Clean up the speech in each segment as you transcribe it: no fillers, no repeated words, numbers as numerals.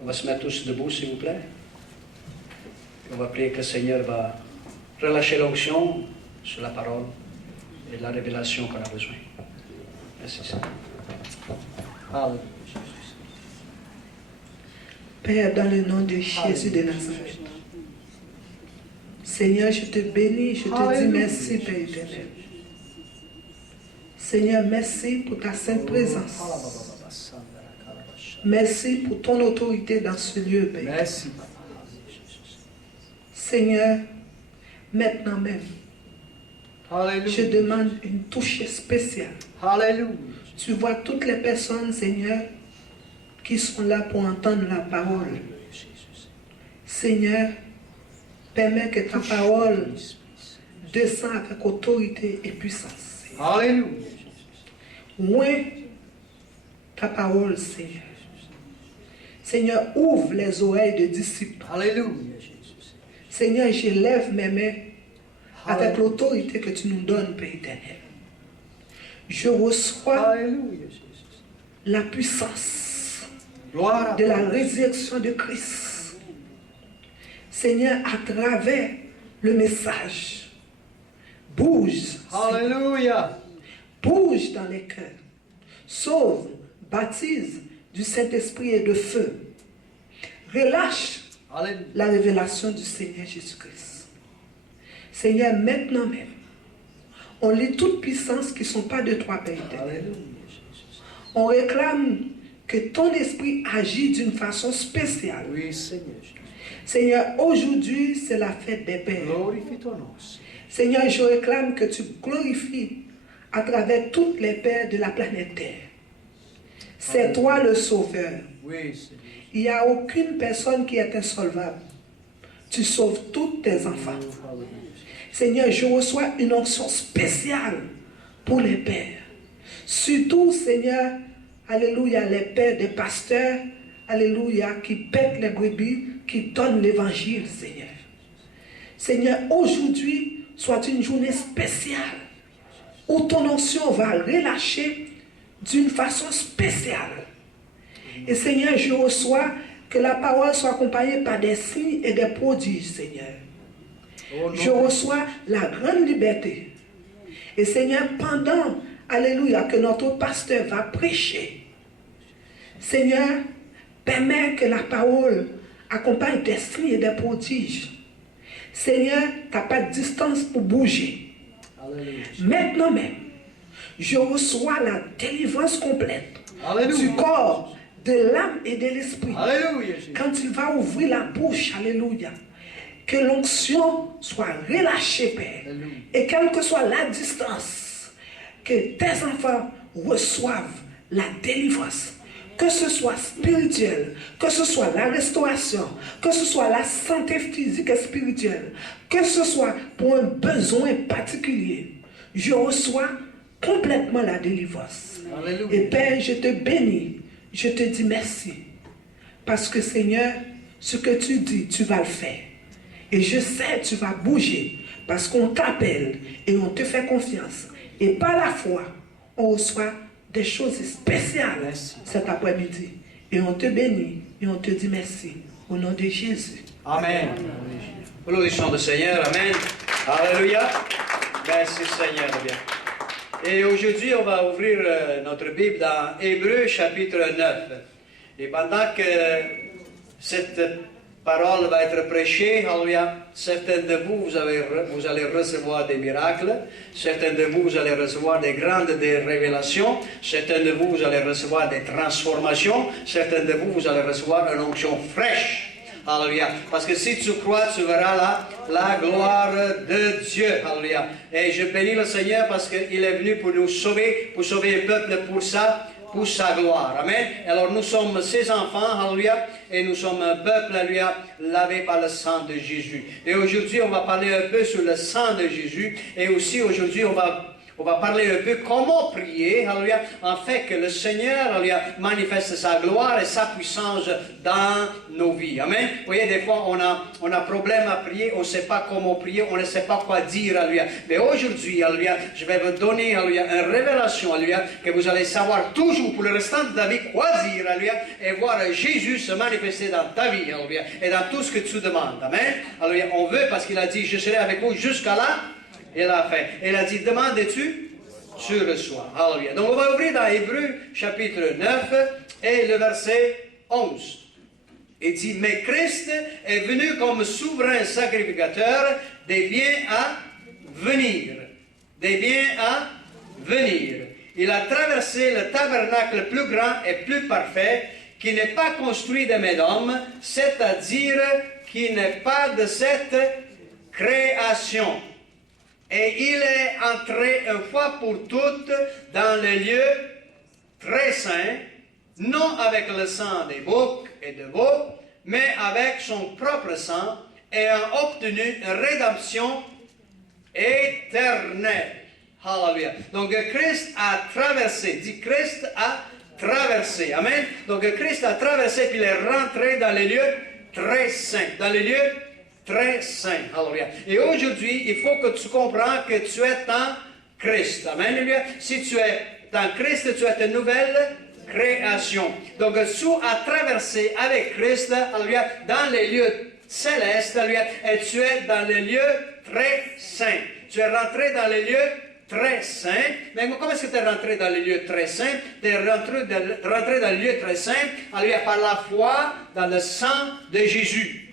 On va se mettre tous debout, s'il vous plaît. On va prier que le Seigneur va relâcher l'onction sur la parole et la révélation qu'on a besoin. Merci, Seigneur. Alléluia. Père, dans le nom de Jésus de Nazareth, Seigneur, je te bénis, je te dis merci, Père éternel. Seigneur, merci pour ta sainte présence. Merci pour ton autorité dans ce lieu, Père. Merci. Seigneur, maintenant même, Alléluia. je demande une touche spéciale. Alléluia. Tu vois toutes les personnes, Seigneur, qui sont là pour entendre la parole. Seigneur, permets que ta parole descende avec autorité et puissance. Alléluia. Oint ta parole, Seigneur. Seigneur, ouvre les oreilles des disciples. Alléluia. Seigneur, je lève mes mains avec l'autorité que tu nous donnes, Père éternel. Je reçois Alléluia. la puissance Gloire à de la toi. résurrection de Christ. Seigneur, à travers le message, bouge, Alléluia. bouge dans les cœurs, sauve, baptise du Saint-Esprit et de feu. Relâche Alléluia. la révélation du Seigneur Jésus-Christ. Seigneur, maintenant même, on lit toute puissance qui ne sont pas de toi, Père éternel. Alléluia. On réclame que ton esprit agit d'une façon spéciale. Oui, Seigneur. Seigneur, aujourd'hui, c'est la fête des pères. Glorifie ton nom. Seigneur, je réclame que tu glorifies à travers toutes les pères de la planète Terre. C'est toi le Sauveur. Oui, Seigneur. Il n'y a aucune personne qui est insolvable. Tu sauves tous tes enfants. Seigneur, je reçois une onction spéciale pour les pères. Surtout, Seigneur, alléluia, les pères des pasteurs, alléluia, qui pètent les brebis, qui donnent l'évangile, Seigneur. Seigneur, aujourd'hui, soit une journée spéciale où ton onction va relâcher d'une façon spéciale. Et Seigneur, je reçois que la parole soit accompagnée par des signes et des prodiges, Seigneur. Je reçois la grande liberté. Et Seigneur, pendant, alléluia, que notre pasteur va prêcher, Seigneur, permets que la parole accompagne des signes et des prodiges. Seigneur, tu n'as pas de distance pour bouger. Alléluia. Maintenant même, je reçois la délivrance complète Alléluia. du corps, de l'âme et de l'esprit. Alléluia. Quand il va ouvrir la bouche, alléluia, que l'onction soit relâchée, Père. Alléluia. Et quelle que soit la distance, que tes enfants reçoivent la délivrance. Que ce soit spirituel, que ce soit la restauration, que ce soit la santé physique et spirituelle, que ce soit pour un besoin particulier, je reçois complètement la délivrance. Alléluia. Et Père, je te bénis, je te dis merci. Parce que Seigneur, ce que tu dis, tu vas le faire. Et je sais, tu vas bouger. Parce qu'on t'appelle et on te fait confiance. Et par la foi, on reçoit des choses spéciales Merci. cet après-midi. Et on te bénit et on te dit merci. Au nom de Jésus. Amen. Glorifions le Seigneur. Amen. Alléluia. Merci Seigneur. Bien. Et aujourd'hui, on va ouvrir notre Bible dans Hébreux chapitre 9. Et pendant que cette parole va être prêchée, alléluia, certains de vous, vous allez recevoir des miracles, certains de vous, vous allez recevoir des grandes révélations, certains de vous, vous allez recevoir des transformations, certains de vous, vous allez recevoir une onction fraîche. Alléluia. Parce que si tu crois, tu verras la gloire de Dieu. Alléluia. Et je bénis le Seigneur parce qu'il est venu pour nous sauver, pour sauver le peuple pour sa gloire. Amen. Alors nous sommes ses enfants, alléluia, et nous sommes un peuple, alléluia, lavé par le sang de Jésus. Et aujourd'hui, on va parler un peu sur le sang de Jésus, et aussi aujourd'hui, on va On va parler un peu comment prier, alléluia, afin que le Seigneur, alléluia, manifeste sa gloire et sa puissance dans nos vies. Amen. Vous voyez, des fois, on a problème à prier, on ne sait pas comment prier, on ne sait pas quoi dire, alléluia. Mais aujourd'hui, alléluia, je vais vous donner, alléluia, une révélation, alléluia, que vous allez savoir toujours pour le restant de ta vie quoi dire, alléluia, et voir Jésus se manifester dans ta vie, alléluia, et dans tout ce que tu demandes. Amen. Alléluia. On veut, parce qu'il a dit, je serai avec vous jusqu'à là. Et la fin. Il a dit, demande et tu reçois. Alléluia. Donc on va ouvrir dans Hébreux chapitre 9 et le verset 11. Il dit, mais Christ est venu comme souverain sacrificateur des biens à venir. Des biens à venir. Il a traversé le tabernacle plus grand et plus parfait qui n'est pas construit de mes hommes, c'est-à-dire qui n'est pas de cette création. Et il est entré une fois pour toutes dans le lieu très saint, non avec le sang des boucs et de veaux, mais avec son propre sang, et a obtenu une rédemption éternelle. Hallelujah. Donc Christ a traversé, dit Christ a traversé. Amen. Donc Christ a traversé, puis il est rentré dans les lieux très saints. Dans les lieux très saint. Alléluia. Et aujourd'hui, il faut que tu comprennes que tu es en Christ. Amen. Alléluia. Si tu es en Christ, tu es une nouvelle création. Donc, tu as traversé avec Christ, alléluia, dans les lieux célestes, alléluia, et tu es dans les lieux très saints. Tu es rentré dans les lieux très saints. Mais comment est-ce que tu es rentré dans les lieux très saints? Tu es rentré dans les lieux très saints, alléluia, par la foi dans le sang de Jésus.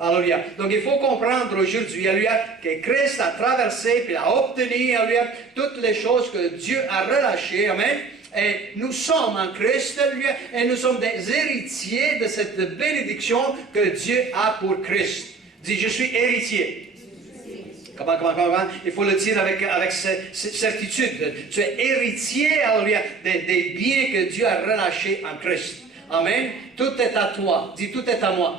Alléluia. Donc il faut comprendre aujourd'hui, alléluia, que Christ a traversé, puis a obtenu, alléluia, toutes les choses que Dieu a relâchées, amen. Et nous sommes en Christ, alléluia, et nous sommes des héritiers de cette bénédiction que Dieu a pour Christ. Dis, je suis héritier. Comment? Il faut le dire avec certitude. Tu es héritier, alléluia, des biens que Dieu a relâchés en Christ. Amen. Tout est à toi. Dis, tout est à moi.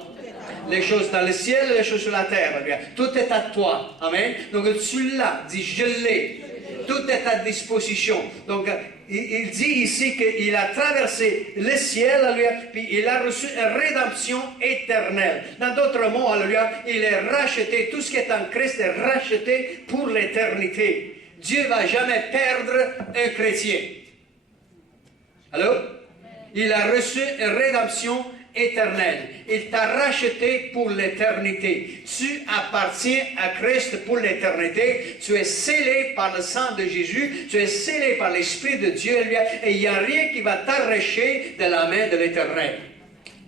Les choses dans le ciel et les choses sur la terre. Tout est à toi. Amen. Donc tu l'as. Dis, je l'ai. Tout est à disposition. Donc il dit ici qu'il a traversé le ciel, alléluia, puis il a reçu une rédemption éternelle. Dans d'autres mots, alléluia, il est racheté. Tout ce qui est en Christ est racheté pour l'éternité. Dieu ne va jamais perdre un chrétien. Allô? Il a reçu une rédemption éternelle. Il t'a racheté pour l'éternité. Tu appartiens à Christ pour l'éternité. Tu es scellé par le sang de Jésus. Tu es scellé par l'Esprit de Dieu. Et il n'y a rien qui va t'arracher de la main de l'Éternel.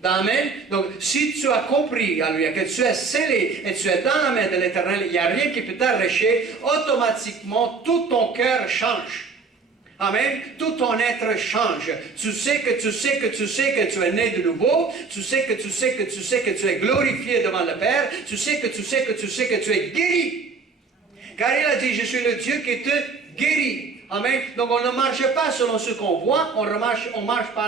Amen. Donc, si tu as compris, alléluia, que tu es scellé et tu es dans la main de l'Éternel, il n'y a rien qui peut t'arracher. Automatiquement, tout ton cœur change. Amen. Tout ton être change. Tu sais que tu es né de nouveau. Tu sais que tu es glorifié devant le Père. Tu sais que tu es guéri. Car il a dit, je suis le Dieu qui te guérit. Amen. Donc on ne marche pas selon ce qu'on voit. On marche par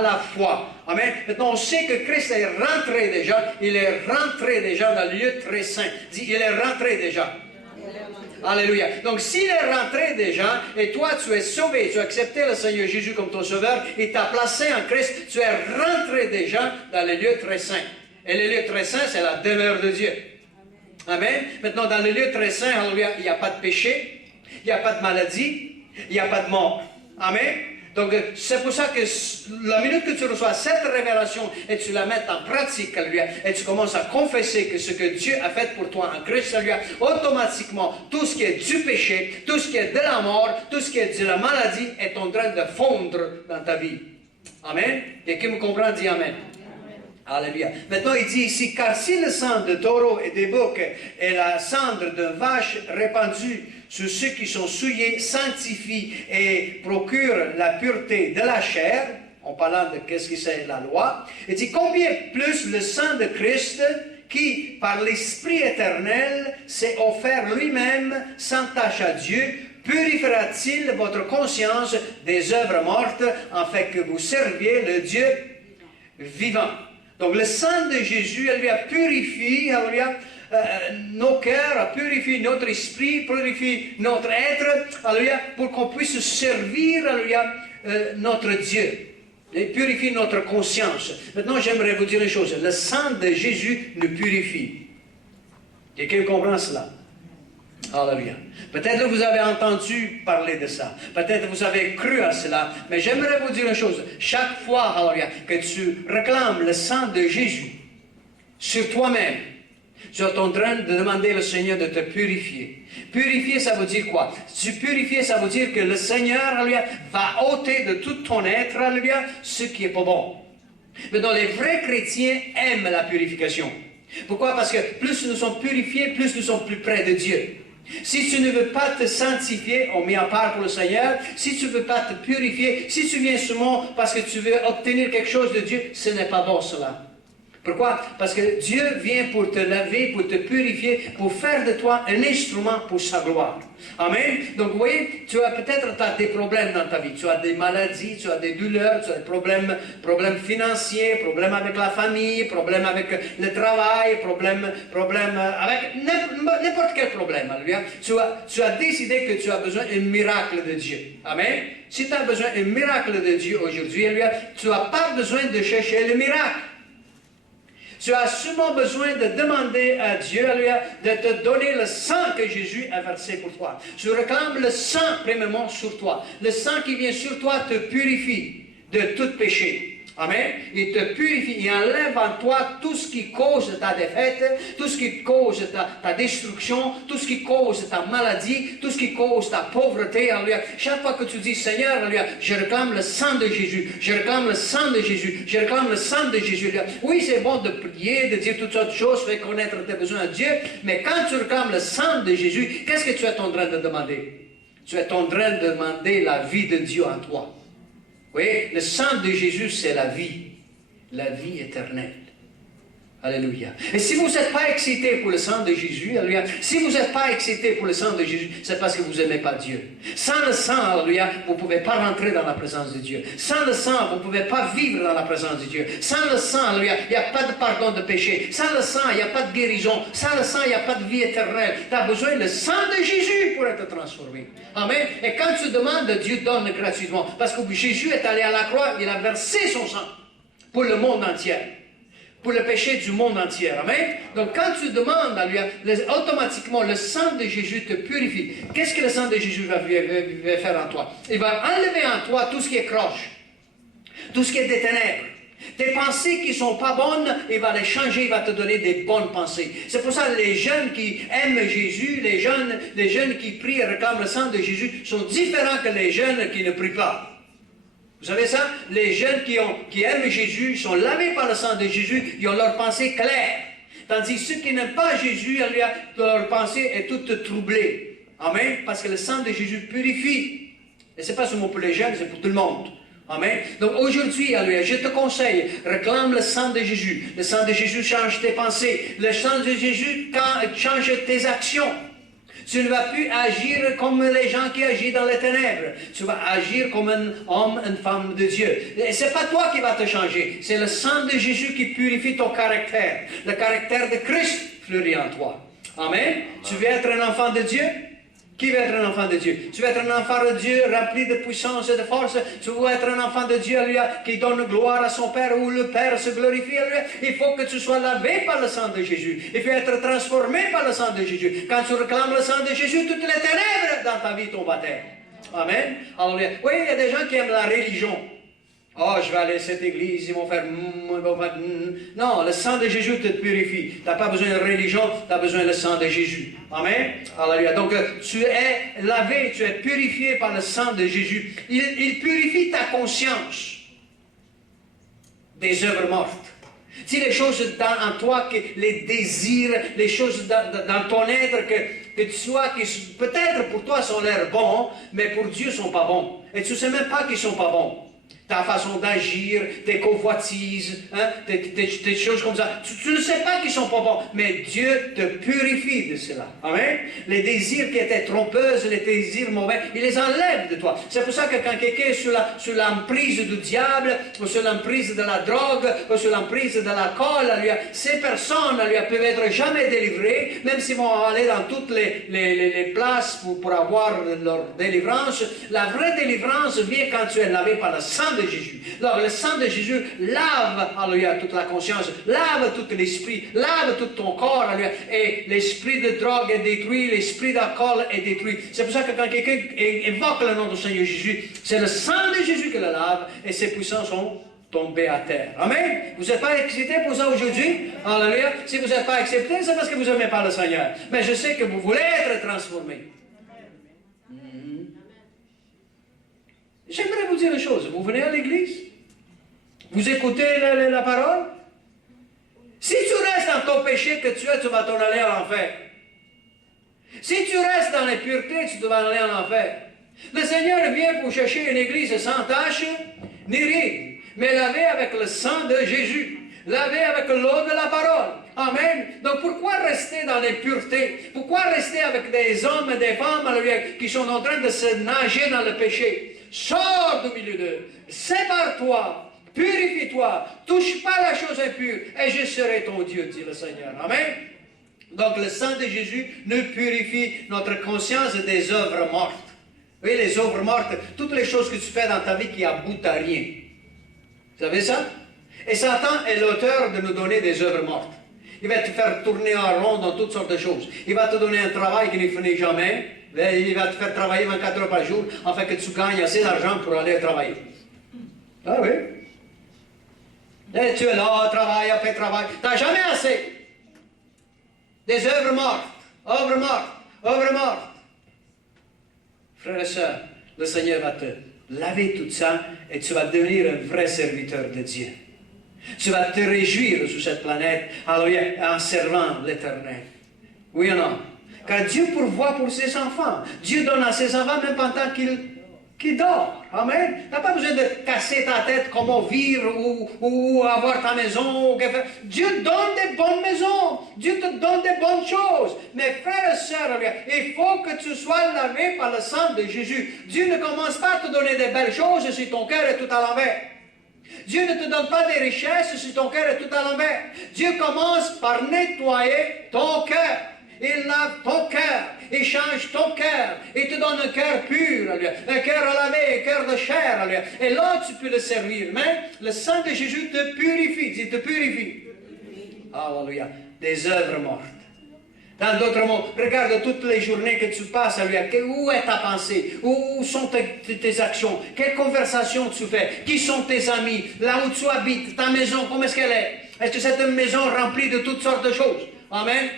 la foi. Amen. Maintenant, on sait que Christ est rentré déjà. Il est rentré déjà dans le lieu très saint. Il est rentré déjà. Alléluia. Donc, s'il est rentré déjà, et toi, tu es sauvé, tu as accepté le Seigneur Jésus comme ton sauveur, il t'a placé en Christ, tu es rentré déjà dans les lieux très saints. Et les lieux très saints, c'est la demeure de Dieu. Amen. Maintenant, dans les lieux très saints, alléluia, il n'y a pas de péché, il n'y a pas de maladie, il n'y a pas de mort. Amen. Donc, c'est pour ça que la minute que tu reçois cette révélation et tu la mets en pratique, alléluia, et tu commences à confesser que ce que Dieu a fait pour toi en Christ, alléluia, automatiquement, tout ce qui est du péché, tout ce qui est de la mort, tout ce qui est de la maladie est en train de fondre dans ta vie. Amen. Et qui me comprend, dit Amen. Alléluia. Maintenant, il dit ici, car si le sang de taureau et des boucs et la cendre de vache répandue sur ceux qui sont souillés sanctifie et procure la pureté de la chair, en parlant de qu'est-ce que c'est la loi, il dit combien plus le sang de Christ qui, par l'Esprit éternel, s'est offert lui-même sans tache à Dieu, purifiera-t-il votre conscience des œuvres mortes, afin que vous serviez le Dieu vivant. Donc le sang de Jésus, elle lui a purifié, nos cœurs, purifie notre esprit, purifie notre être, alléluia, pour qu'on puisse servir, alléluia, notre Dieu. Et purifie notre conscience. Maintenant, j'aimerais vous dire une chose. Le sang de Jésus nous purifie. Quelqu'un comprend cela? Alléluia. Peut-être que vous avez entendu parler de ça. Peut-être que vous avez cru à cela. Mais j'aimerais vous dire une chose. Chaque fois, alléluia, que tu réclames le sang de Jésus sur toi-même, tu es en train de demander au Seigneur de te purifier. Purifier, ça veut dire quoi? Purifier, ça veut dire que le Seigneur, alléluia, va ôter de tout ton être, alléluia, ce qui n'est pas bon. Mais donc, les vrais chrétiens aiment la purification. Pourquoi? Parce que plus nous sommes purifiés, plus nous sommes plus près de Dieu. Si tu ne veux pas te sanctifier, on met à part pour le Seigneur, si tu ne veux pas te purifier, si tu viens seulement parce que tu veux obtenir quelque chose de Dieu, ce n'est pas bon cela. Pourquoi? Parce que Dieu vient pour te laver, pour te purifier, pour faire de toi un instrument pour sa gloire. Amen. Donc, vous voyez, tu as peut-être des problèmes dans ta vie. Tu as des maladies, tu as des douleurs, tu as des problèmes financiers, problèmes avec la famille, problèmes avec le travail, problèmes avec n'importe quel problème. Tu as décidé que tu as besoin d'un miracle de Dieu. Amen. Si tu as besoin d'un miracle de Dieu aujourd'hui, tu n'as pas besoin de chercher le miracle. Tu as seulement besoin de demander à Dieu, de te donner le sang que Jésus a versé pour toi. Tu réclames le sang, premièrement, sur toi. Le sang qui vient sur toi te purifie de tout péché. Amen. Il te purifie, il enlève en toi tout ce qui cause ta défaite, tout ce qui cause ta destruction, tout ce qui cause ta maladie, tout ce qui cause ta pauvreté. Alléluia. Chaque fois que tu dis, Seigneur, alléluia, je réclame le sang de Jésus, je réclame le sang de Jésus, je réclame le sang de Jésus. Alléluia. Oui, c'est bon de prier, de dire toutes sortes de choses, faire connaître tes besoins à Dieu, mais quand tu réclames le sang de Jésus, qu'est-ce que tu es en train de demander? Tu es en train de demander la vie de Dieu en toi. Oui, le sang de Jésus, c'est la vie éternelle. Alléluia. Et si vous n'êtes pas excité pour le sang de Jésus, alléluia, si vous n'êtes pas excité pour le sang de Jésus, c'est parce que vous n'aimez pas Dieu. Sans le sang, alléluia, vous ne pouvez pas rentrer dans la présence de Dieu. Sans le sang, vous ne pouvez pas vivre dans la présence de Dieu. Sans le sang, alléluia, il n'y a pas de pardon de péché. Sans le sang, il n'y a pas de guérison. Sans le sang, il n'y a pas de vie éternelle. Tu as besoin du sang de Jésus pour être transformé. Amen. Et quand tu demandes, Dieu donne gratuitement. Parce que Jésus est allé à la croix, il a versé son sang pour le monde entier. Pour le péché du monde entier. Amen. Donc quand tu demandes à lui, automatiquement le sang de Jésus te purifie. Qu'est-ce que le sang de Jésus va faire en toi? Il va enlever en toi tout ce qui est croche, tout ce qui est des ténèbres. Tes pensées qui ne sont pas bonnes, il va les changer, il va te donner des bonnes pensées. C'est pour ça que les jeunes qui aiment Jésus, les jeunes qui prient et réclament le sang de Jésus sont différents que les jeunes qui ne prient pas. Vous savez ça? Les jeunes qui aiment Jésus sont lavés par le sang de Jésus, ils ont leur pensée claire. Tandis que ceux qui n'aiment pas Jésus, leur pensée est toute troublée. Amen? Parce que le sang de Jésus purifie. Et ce n'est pas seulement pour les jeunes, c'est pour tout le monde. Amen. Donc aujourd'hui, alléluia, je te conseille, réclame le sang de Jésus. Le sang de Jésus change tes pensées. Le sang de Jésus change tes actions. Tu ne vas plus agir comme les gens qui agissent dans les ténèbres. Tu vas agir comme un homme, une femme de Dieu. Et ce n'est pas toi qui va te changer. C'est le sang de Jésus qui purifie ton caractère. Le caractère de Christ fleurit en toi. Amen. Tu veux être un enfant de Dieu? Qui veut être un enfant de Dieu? Tu veux être un enfant de Dieu rempli de puissance et de force? Tu veux être un enfant de Dieu, qui donne gloire à son Père, où le Père se glorifie? Il faut que tu sois lavé par le sang de Jésus. Il faut être transformé par le sang de Jésus. Quand tu réclames le sang de Jésus, toutes les ténèbres dans ta vie tombent à terre. Amen. Alléluia. Oui, il y a des gens qui aiment la religion. Oh, je vais aller à cette église, ils vont faire... Non, le sang de Jésus te purifie. Tu n'as pas besoin de religion, tu as besoin du sang de Jésus. Amen. Alléluia. Donc, tu es lavé, tu es purifié par le sang de Jésus. Il purifie ta conscience des œuvres mortes. Si les choses en toi, les désirs, les choses dans ton être, que tu sois, qui peut-être pour toi sont l'air bons, mais pour Dieu ne sont pas bons. Et tu ne sais même pas qu'ils ne sont pas bons. ta façon d'agir, tes convoitises, hein, des choses comme ça. Tu ne sais pas qu'ils sont pas bons, mais Dieu te purifie de cela. Amen. Les désirs qui étaient trompeuses, les désirs mauvais, il les enlève de toi. C'est pour ça que quand quelqu'un est sous l'emprise du diable, ou sur l'emprise de la drogue, ou sur l'emprise de l'alcool, ces personnes peuvent être jamais délivrées, même s'ils vont aller dans toutes les places pour avoir leur délivrance. La vraie délivrance vient quand tu es lavé par le sang de Jésus. Alors, le sang de Jésus lave, alléluia, toute la conscience, lave tout l'esprit, lave tout ton corps, alléluia, et l'esprit de drogue est détruit, l'esprit d'alcool est détruit. C'est pour ça que quand quelqu'un évoque le nom du Seigneur Jésus, c'est le sang de Jésus qui le lave, et ses puissances sont tombés à terre. Amen. Vous n'êtes pas excité pour ça aujourd'hui? Alléluia. Si vous n'êtes pas accepté, c'est parce que vous n'aimez pas le Seigneur. Mais je sais que vous voulez être transformé. J'aimerais vous dire une chose. Vous venez à l'église? Vous écoutez la parole? Si tu restes dans ton péché que tu vas t'en aller en enfer. Si tu restes dans l'impureté, tu vas aller en enfer. Le Seigneur vient pour chercher une église sans tache ni ride, mais lavée avec le sang de Jésus, lavée avec l'eau de la parole. Amen. Donc pourquoi rester dans l'impureté? Pourquoi rester avec des hommes et des femmes qui sont en train de se nager dans le péché? Sors du milieu d'eux, sépare-toi, purifie-toi, touche pas la chose impure, et je serai ton Dieu, dit le Seigneur. Amen. Donc le sang de Jésus nous purifie notre conscience des œuvres mortes. Oui, les œuvres mortes, toutes les choses que tu fais dans ta vie qui aboutent à rien. Vous savez ça? Et Satan est l'auteur de nous donner des œuvres mortes. Il va te faire tourner en rond dans toutes sortes de choses. Il va te donner un travail qui ne finit jamais. Il va te faire travailler 24 heures par jour afin que tu gagnes assez d'argent pour aller travailler. Ah oui? Et tu es là, travail après travail. Tu n'as jamais assez. Des œuvres mortes, œuvres mortes, œuvres mortes. Frères et sœurs, le Seigneur va te laver tout ça et tu vas devenir un vrai serviteur de Dieu. Tu vas te réjouir sur cette planète en servant l'Éternel. Oui ou non? Car Dieu pourvoit pour ses enfants. Dieu donne à ses enfants même pendant qu'il dort. Amen. Tu n'as pas besoin de casser ta tête comment vivre ou avoir ta maison. Dieu donne des bonnes maisons. Dieu te donne des bonnes choses. Mais frères et sœurs, il faut que tu sois lavé par le sang de Jésus. Dieu ne commence pas à te donner des belles choses si ton cœur est tout à l'envers. Dieu ne te donne pas des richesses si ton cœur est tout à l'envers. Dieu commence par nettoyer ton cœur. Il lave ton cœur, il change ton cœur, il te donne un cœur pur, un cœur lavé, un cœur de chair, et là tu peux le servir. Mais le sang de Jésus te purifie, il te purifie. Alléluia, des œuvres mortes. Dans d'autres mots, regarde toutes les journées que tu passes à lui. Où est ta pensée? Où sont tes actions? Quelles conversations tu fais? Qui sont tes amis? Là où tu habites, ta maison, comment est-ce qu'elle est? Est-ce que c'est une maison remplie de toutes sortes de choses? Amen.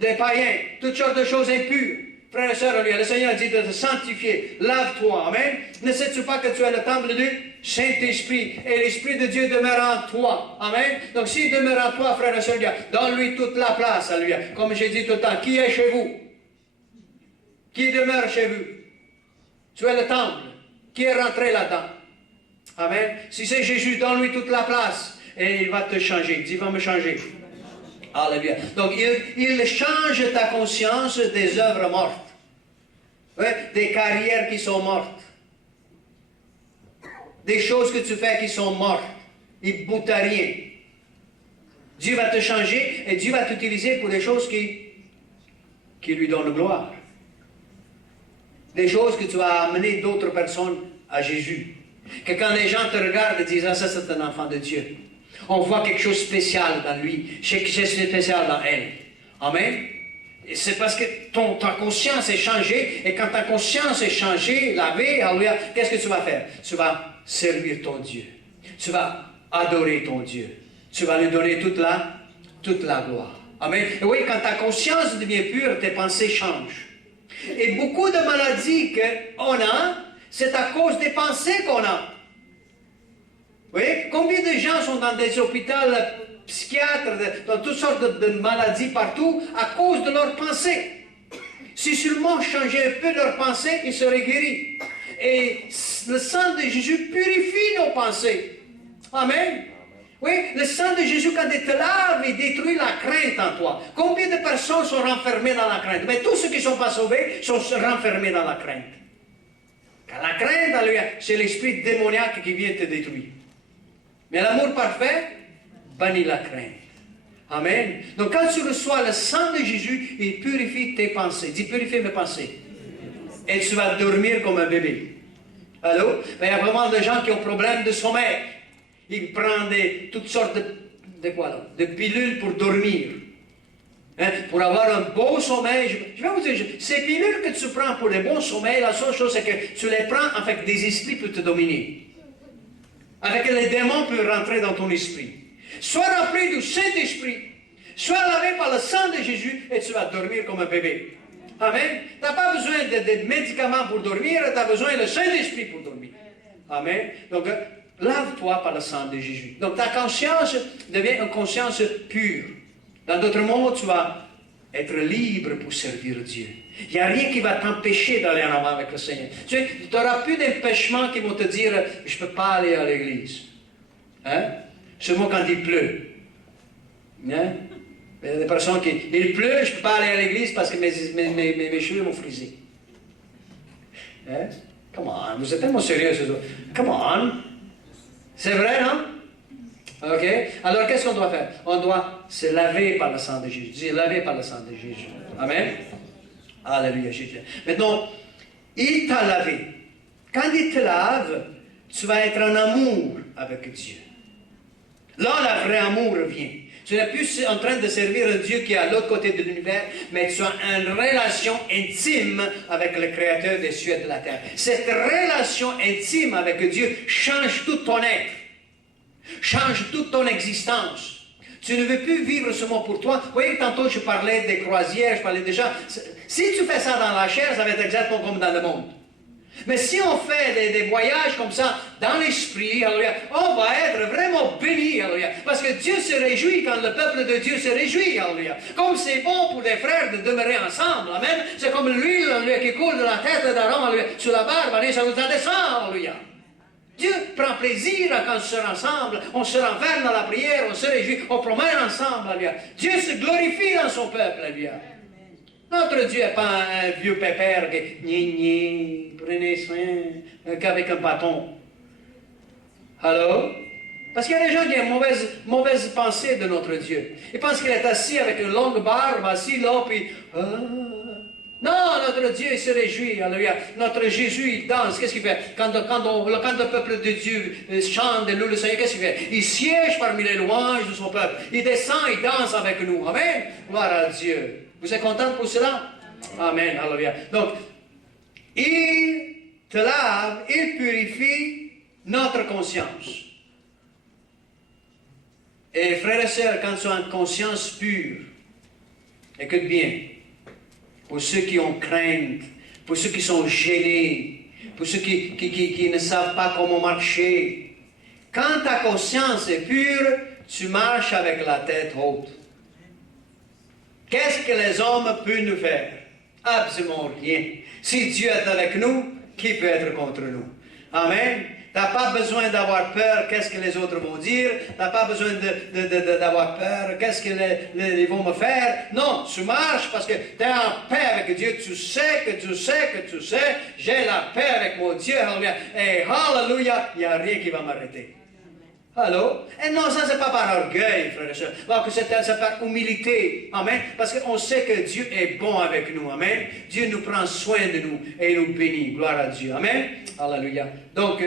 Des païens, toutes sortes de choses impures. Frères et sœurs, le Seigneur dit de te sanctifier. Lave-toi. Amen. Ne sais-tu pas que tu es le temple du Saint-Esprit et l'Esprit de Dieu demeure en toi. Amen. Donc s'il demeure en toi, frères et sœurs, donne-lui toute la place à lui. Comme j'ai dit tout le temps, qui est chez vous? Qui demeure chez vous? Tu es le temple. Qui est rentré là-dedans? Amen. Si c'est Jésus, donne-lui toute la place et il va te changer. Dis, il va me changer. Alléluia. Donc, il change ta conscience des œuvres mortes. Ouais, des carrières qui sont mortes. Des choses que tu fais qui sont mortes. Il ne boutent à rien. Dieu va te changer et Dieu va t'utiliser pour des choses qui lui donnent gloire. Des choses que tu vas amener d'autres personnes à Jésus. Que quand les gens te regardent et disent, ah, ça c'est un enfant de Dieu. On voit quelque chose de spécial dans lui, quelque chose de spécial dans elle. Amen. Et c'est parce que ta conscience est changée, et quand ta conscience est changée, lavée, alléluia, qu'est-ce que tu vas faire? Tu vas servir ton Dieu. Tu vas adorer ton Dieu. Tu vas lui donner toute la gloire. Amen. Et oui, quand ta conscience devient pure, tes pensées changent. Et beaucoup de maladies qu'on a, c'est à cause des pensées qu'on a. Vous voyez, combien de gens sont dans des hôpitaux psychiatres, dans toutes sortes de maladies partout, à cause de leurs pensées. Si seulement changeaient un peu leurs pensées, ils seraient guéris. Et le sang de Jésus purifie nos pensées. Amen. Oui, le sang de Jésus, quand il te lave, il détruit la crainte en toi. Combien de personnes sont renfermées dans la crainte? Mais tous ceux qui ne sont pas sauvés sont renfermés dans la crainte. Car la crainte, c'est l'esprit démoniaque qui vient te détruire. Mais l'amour parfait bannit la crainte. Amen. Donc quand tu reçois le sang de Jésus, il purifie tes pensées. Dis, purifie mes pensées. Et tu vas dormir comme un bébé. Allô? Mais il y a vraiment des gens qui ont problème de sommeil. Ils prennent toutes sortes de pilules pour dormir. Hein? Pour avoir un beau sommeil. Je vais vous dire, ces pilules que tu prends pour le bon sommeil, la seule chose c'est que tu les prends avec des esprits pour te dominer. Avec les démons peuvent rentrer dans ton esprit. Sois rempli du Saint-Esprit. Sois lavé par le sang de Jésus et tu vas dormir comme un bébé. Amen. Tu n'as pas besoin de médicaments pour dormir, tu as besoin du Saint-Esprit pour dormir. Amen. Donc, lave-toi par le sang de Jésus. Donc, ta conscience devient une conscience pure. Dans d'autres mots, tu vas être libre pour servir Dieu. Il n'y a rien qui va t'empêcher d'aller en avant avec le Seigneur. Tu n'auras plus d'empêchements qui vont te dire « je ne peux pas aller à l'église hein? ». Seulement quand il pleut. Hein? Il y a des personnes qui... Il pleut, je ne peux pas aller à l'église parce que mes cheveux m'ont frisé. Hein? Come on, vous êtes tellement sérieux ce soir. Come on. C'est vrai, non? Ok? Alors, qu'est-ce qu'on doit faire? On doit se laver par le sang de Jésus. Dire laver par le sang de Jésus. Amen? Alléluia, Jésus. Maintenant, il t'a lavé. Quand il te lave, tu vas être en amour avec Dieu. Là, le vrai amour revient. Tu n'es plus en train de servir un Dieu qui est à l'autre côté de l'univers, mais tu as une relation intime avec le Créateur des cieux et de la terre. Cette relation intime avec Dieu change tout ton être, change toute ton existence. Tu ne veux plus vivre seulement pour toi. Vous voyez, tantôt je parlais des croisières, je parlais des gens. Si tu fais ça dans la chair, ça va être exactement comme dans le monde. Mais si on fait des voyages comme ça, dans l'esprit, on va être vraiment béni, parce que Dieu se réjouit quand le peuple de Dieu se réjouit, comme c'est bon pour les frères de demeurer ensemble, amen. C'est comme l'huile qui coule de la tête d'Aaron sur la barbe, ça nous descend, Dieu prend plaisir quand on sera ensemble, on se renferme dans la prière, on se réjouit, on promène ensemble, Dieu se glorifie dans son peuple, Notre Dieu n'est pas un vieux pépère qui prenez soin qu'avec un bâton. Allô? Parce qu'il y a des gens qui ont une mauvaise pensée de notre Dieu. Ils pensent qu'il est assis avec une longue barbe, assis là, puis... Non, notre Dieu, il se réjouit, alléluia. Notre Jésus, il danse. Qu'est-ce qu'il fait? Quand le peuple de Dieu chante et loue le Seigneur, qu'est-ce qu'il fait? Il siège parmi les louanges de son peuple. Il descend, il danse avec nous. Amen. Gloire à Dieu. Vous êtes content pour cela? Amen. Alléluia. Donc, il te lave, il purifie notre conscience. Et frères et sœurs, quand tu as une conscience pure, écoute bien, pour ceux qui ont crainte, pour ceux qui sont gênés, pour ceux qui ne savent pas comment marcher, quand ta conscience est pure, tu marches avec la tête haute. Qu'est-ce que les hommes peuvent nous faire? Absolument rien. Si Dieu est avec nous, qui peut être contre nous? Amen. Tu n'as pas besoin d'avoir peur, qu'est-ce que les autres vont dire. Tu n'as pas besoin d'avoir peur, qu'est-ce qu'ils vont me faire. Non, tu marches parce que tu es en paix avec Dieu. Tu sais, j'ai la paix avec mon Dieu. Alléluia. Et alléluia, il n'y a rien qui va m'arrêter. Allô? Et non, ça c'est pas par orgueil, frères et sœurs. C'est par humilité. Amen. Parce qu'on sait que Dieu est bon avec nous. Amen. Dieu nous prend soin de nous et nous bénit. Gloire à Dieu. Amen. Alléluia. Donc,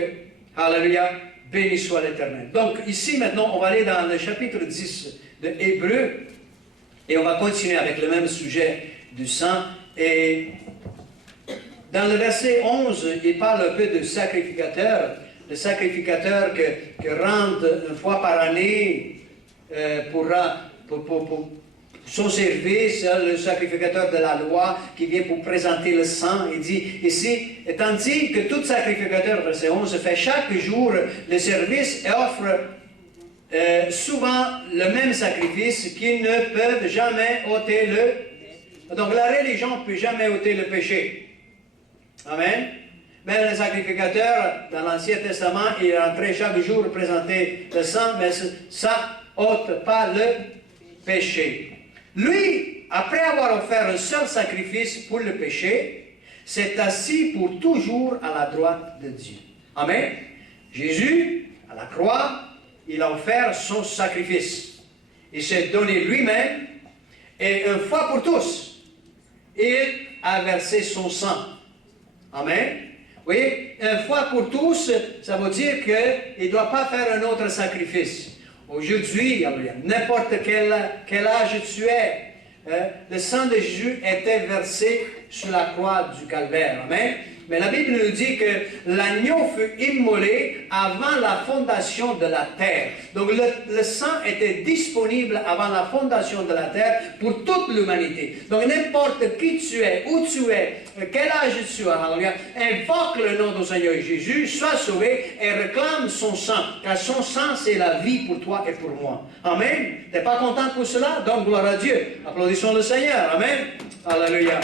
alléluia, béni soit l'Éternel. Donc, ici maintenant, on va aller dans le chapitre 10 de Hébreux et on va continuer avec le même sujet du sang. Et dans le verset 11, il parle un peu de sacrificateur. Le sacrificateur que rentre une fois par année pour son service, le sacrificateur de la loi qui vient pour présenter le sang. Il dit ici, tandis que tout sacrificateur, verset 11, fait chaque jour le service et offre souvent le même sacrifice qu'ils ne peuvent jamais ôter le... Donc la religion ne peut jamais ôter le péché. Amen. Même les sacrificateurs, dans l'Ancien Testament, ils rentraient chaque jour présenter le sang, mais ça ôte pas le péché. Lui, après avoir offert un seul sacrifice pour le péché, s'est assis pour toujours à la droite de Dieu. Amen. Jésus, à la croix, il a offert son sacrifice. Il s'est donné lui-même, et une fois pour tous, il a versé son sang. Amen. Vous voyez, une fois pour tous, ça veut dire qu'il ne doit pas faire un autre sacrifice. Aujourd'hui, n'importe quel âge tu es, le sang de Jésus était versé sur la croix du calvaire. Amen. Mais la Bible nous dit que l'agneau fut immolé avant la fondation de la terre. Donc le sang était disponible avant la fondation de la terre pour toute l'humanité. Donc n'importe qui tu es, où tu es, quel âge tu as, invoque le nom du Seigneur Jésus, sois sauvé et réclame son sang. Car son sang, c'est la vie pour toi et pour moi. Amen. Tu n'es pas content pour cela? Donc gloire à Dieu. Applaudissons le Seigneur. Amen. Alléluia.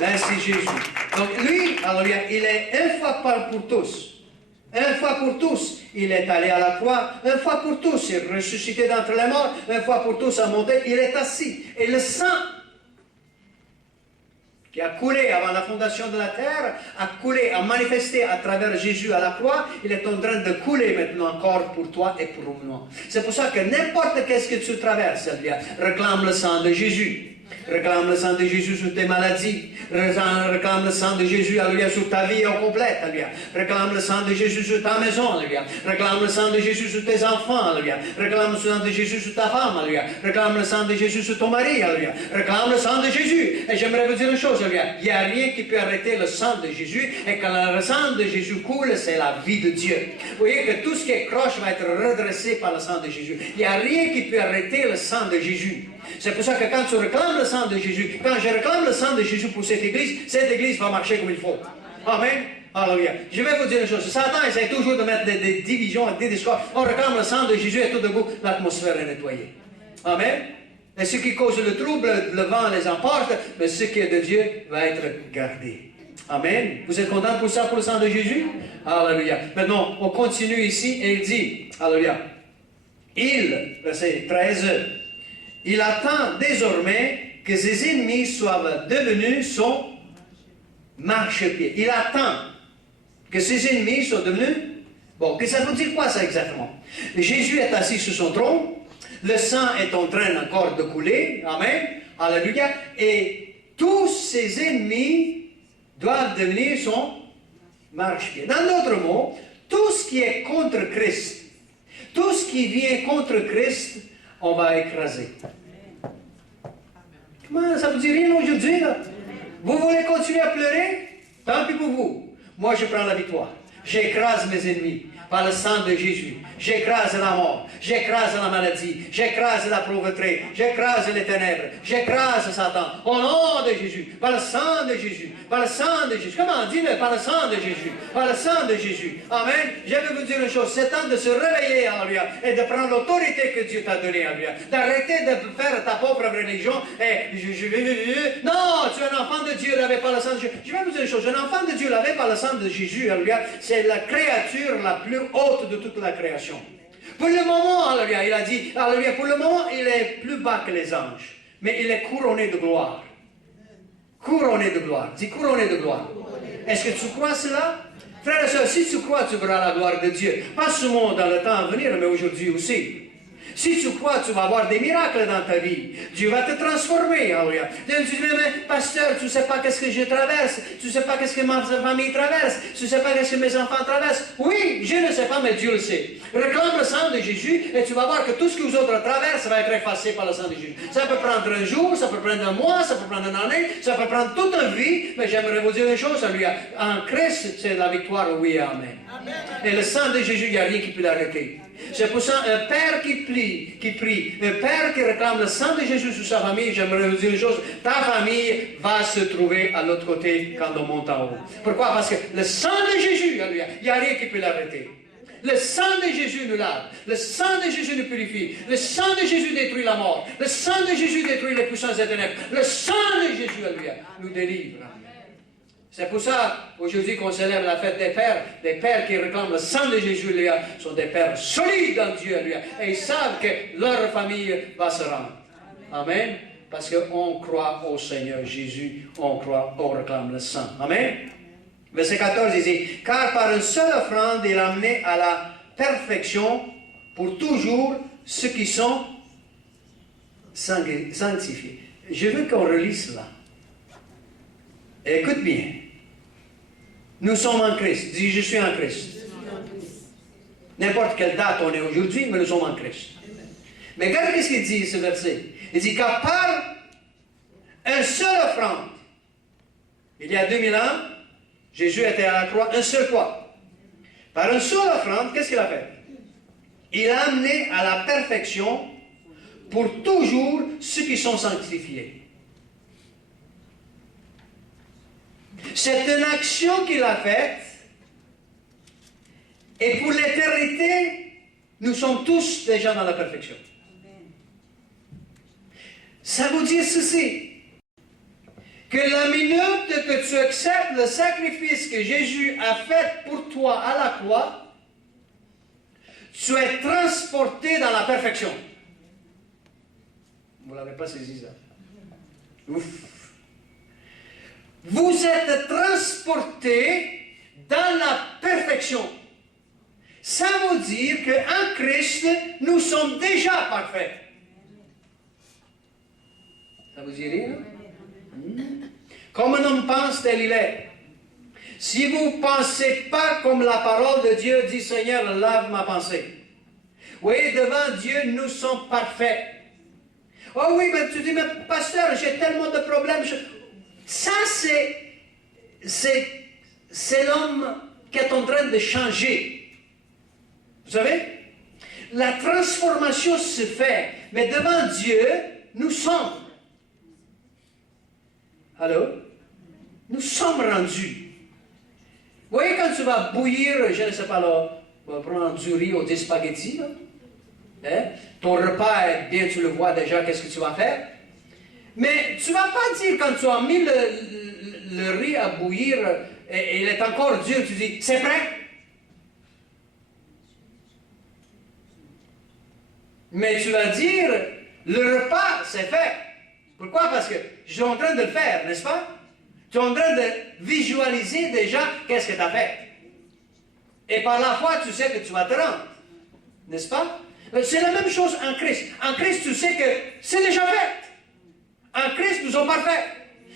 Merci Jésus. Donc lui, alléluia, il est une fois pour tous. Une fois pour tous, il est allé à la croix. Une fois pour tous, il est ressuscité d'entre les morts. Une fois pour tous, à monter, il est assis. Et le sang qui a coulé avant la fondation de la terre, a coulé, a manifesté à travers Jésus à la croix, il est en train de couler maintenant encore pour toi et pour moi. C'est pour ça que n'importe qu'est-ce que tu traverses, réclame le sang de Jésus. Réclame le sang de Jésus sur tes maladies. Réclame le sang de Jésus, alléluia, sur ta vie au complète, alléluia. Réclame le sang de Jésus sur ta maison, alléluia. Réclame le sang de Jésus sur tes enfants, alléluia. Réclame le sang de Jésus sur ta femme, alléluia. Réclame le sang de Jésus sur ton mari, alléluia. Réclame le sang de Jésus. Et j'aimerais vous dire une chose, alléluia. Il n'y a rien qui peut arrêter le sang de Jésus. Et quand le sang de Jésus coule, c'est la vie de Dieu. Vous voyez que tout ce qui est croche va être redressé par le sang de Jésus. Il n'y a rien qui peut arrêter le sang de Jésus. C'est pour ça que quand tu réclames le sang de Jésus, quand je réclame le sang de Jésus pour cette église va marcher comme il faut. Amen. Alléluia. Je vais vous dire une chose. Satan essaie toujours de mettre des divisions, des discords. On réclame le sang de Jésus et tout de coup, l'atmosphère est nettoyée. Amen. Et ce qui cause le trouble, le vent les emporte, mais ce qui est de Dieu va être gardé. Amen. Vous êtes content pour ça, pour le sang de Jésus? Alléluia. Maintenant, on continue ici et il dit, Alléluia. Verset 13, il attend désormais que ses ennemis soient devenus son marchepied. Il attend que ses ennemis soient devenus... Bon, que ça veut dire quoi ça exactement? Jésus est assis sur son trône, le sang est en train encore de couler, amen, alléluia, et tous ses ennemis doivent devenir son marchepied. Dans d'autres mots, tout ce qui est contre Christ, tout ce qui vient contre Christ, on va écraser. Comment ça vous dit rien aujourd'hui, là? Vous voulez continuer à pleurer? Tant pis pour vous. Moi, je prends la victoire. J'écrase mes ennemis par le sang de Jésus. J'écrase la mort. J'écrase la maladie. J'écrase la pauvreté. J'écrase les ténèbres. J'écrase Satan. Au nom de Jésus. Par le sang de Jésus. Par le sang de Jésus. Comment? Dis-le. Par le sang de Jésus. Par le sang de Jésus. Amen. Je vais vous dire une chose. C'est temps de se réveiller, alléluia, et de prendre l'autorité que Dieu t'a donnée, alléluia. D'arrêter de faire ta propre religion. Et non, tu es un enfant de Dieu lavé par le sang de Jésus. Je vais vous dire une chose. Un enfant de Dieu lavé par le sang de Jésus, alléluia, c'est la créature la plus haute de toute la création. Pour le moment, alléluia, il a dit, alléluia, pour le moment, il est plus bas que les anges, mais il est couronné de gloire. Couronné de gloire. Dis couronné de gloire. Est-ce que tu crois cela? Frère et soeur, si tu crois, tu verras la gloire de Dieu. Pas seulement dans le temps à venir, mais aujourd'hui aussi. Si tu crois, tu vas avoir des miracles dans ta vie. Dieu va te transformer. Alléluia. Tu dis, mais pasteur, tu ne sais pas qu'est-ce que je traverse. Tu ne sais pas qu'est-ce que ma famille traverse. Tu ne sais pas qu'est-ce que mes enfants traversent. Oui, je ne sais pas, mais Dieu le sait. Réclame le sang de Jésus et tu vas voir que tout ce que vous autres traversent va être effacé par le sang de Jésus. Ça peut prendre un jour, ça peut prendre un mois, ça peut prendre une année, ça peut prendre toute une vie. Mais j'aimerais vous dire une chose, alléluia. En Christ, c'est la victoire, oui, amen. Amen. Et le sang de Jésus, il n'y a rien qui peut l'arrêter. C'est pour ça un père qui prie, un père qui réclame le sang de Jésus sur sa famille, j'aimerais vous dire une chose, ta famille va se trouver à l'autre côté quand on monte en haut. Pourquoi? Parce que le sang de Jésus, il n'y a rien qui peut l'arrêter. Le sang de Jésus nous lave, le sang de Jésus nous purifie, le sang de Jésus détruit la mort, le sang de Jésus détruit les puissances des ténèbres, le sang de Jésus, nous délivre. C'est pour ça, aujourd'hui, qu'on célèbre la fête des pères qui réclament le sang de Jésus, lui, sont des pères solides en Dieu, lui, et ils savent que leur famille va se rendre. Amen. Parce qu'on croit au Seigneur Jésus, on réclame le sang. Amen. Verset 14, il dit, car par une seule offrande, il a amené à la perfection pour toujours ceux qui sont sanctifiés. Je veux qu'on relise cela. Écoute bien. Nous sommes en Christ. Dis, je suis en Christ. N'importe quelle date on est aujourd'hui, mais nous sommes en Christ. Mais regarde ce qu'il dit, ce verset. Il dit qu'à part un seul offrande, il y a 2000 ans, Jésus était à la croix, un seul quoi. Par une seule offrande, qu'est-ce qu'il a fait? Il a amené à la perfection pour toujours ceux qui sont sanctifiés. C'est une action qu'il a faite, et pour l'éternité, nous sommes tous déjà dans la perfection. Ça veut dire ceci, que la minute que tu acceptes le sacrifice que Jésus a fait pour toi à la croix, tu es transporté dans la perfection. Vous ne l'avez pas saisi ça? Ouf! Vous êtes transporté dans la perfection. Ça veut dire qu'en Christ, nous sommes déjà parfaits. Ça vous dit rien? Comme un homme pense, tel il est. Si vous ne pensez pas comme la parole de Dieu dit, Seigneur, lave ma pensée. Oui, devant Dieu, nous sommes parfaits. Oh oui, mais tu dis, mais pasteur, j'ai tellement de problèmes. Ça, c'est l'homme qui est en train de changer. Vous savez? La transformation se fait, mais devant Dieu, nous sommes. Allô? Nous sommes rendus. Vous voyez, quand tu vas bouillir, je ne sais pas, là, on va prendre du riz ou des spaghettis, là. Hein? Ton repas est bien, tu le vois déjà, qu'est-ce que tu vas faire? Mais tu ne vas pas dire, quand tu as mis le riz à bouillir, et il est encore dur, tu dis, c'est prêt? Mais tu vas dire, le repas, c'est fait. Pourquoi? Parce que je suis en train de le faire, n'est-ce pas? Tu es en train de visualiser déjà qu'est-ce que tu as fait. Et par la foi, tu sais que tu vas te rendre. N'est-ce pas? C'est la même chose en Christ. En Christ, tu sais que c'est déjà fait. En Christ, nous sommes parfaits.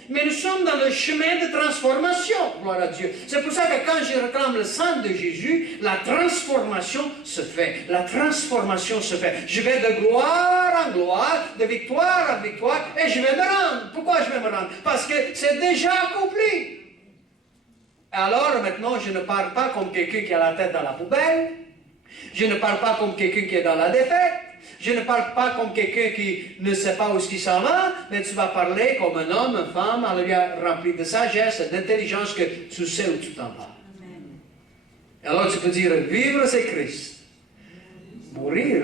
Mais nous sommes dans le chemin de transformation, gloire à Dieu. C'est pour ça que quand je réclame le sang de Jésus, la transformation se fait. La transformation se fait. Je vais de gloire en gloire, de victoire en victoire, et je vais me rendre. Pourquoi je vais me rendre? Parce que c'est déjà accompli. Alors maintenant, je ne parle pas comme quelqu'un qui a la tête dans la poubelle. Je ne parle pas comme quelqu'un qui est dans la défaite. Je ne parle pas comme quelqu'un qui ne sait pas où il s'en va, mais tu vas parler comme un homme, une femme, rempli de sagesse et d'intelligence que tu sais où tu t'en vas. Alors tu peux dire, vivre c'est Christ. Mourir,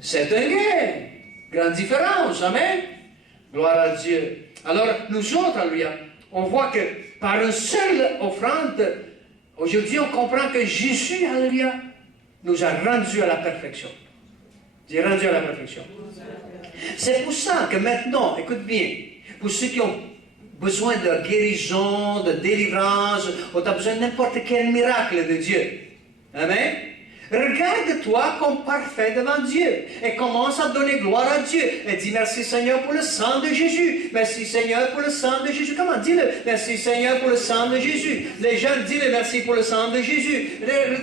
c'est un gain. Grande différence, amen. Gloire à Dieu. Alors nous autres, on voit que par une seule offrande, aujourd'hui on comprend que Jésus, alléluia, nous a rendus à la perfection. J'ai rendu à la perfection. C'est pour ça que maintenant, écoute bien, pour ceux qui ont besoin de guérison, de délivrance, ou tu as besoin de n'importe quel miracle de Dieu. Amen. Regarde-toi comme parfait devant Dieu et commence à donner gloire à Dieu et dis merci Seigneur pour le sang de Jésus. Merci Seigneur pour le sang de Jésus. Comment? Dis-le. Merci Seigneur pour le sang de Jésus. Les jeunes, dis-le. Merci pour le sang de Jésus.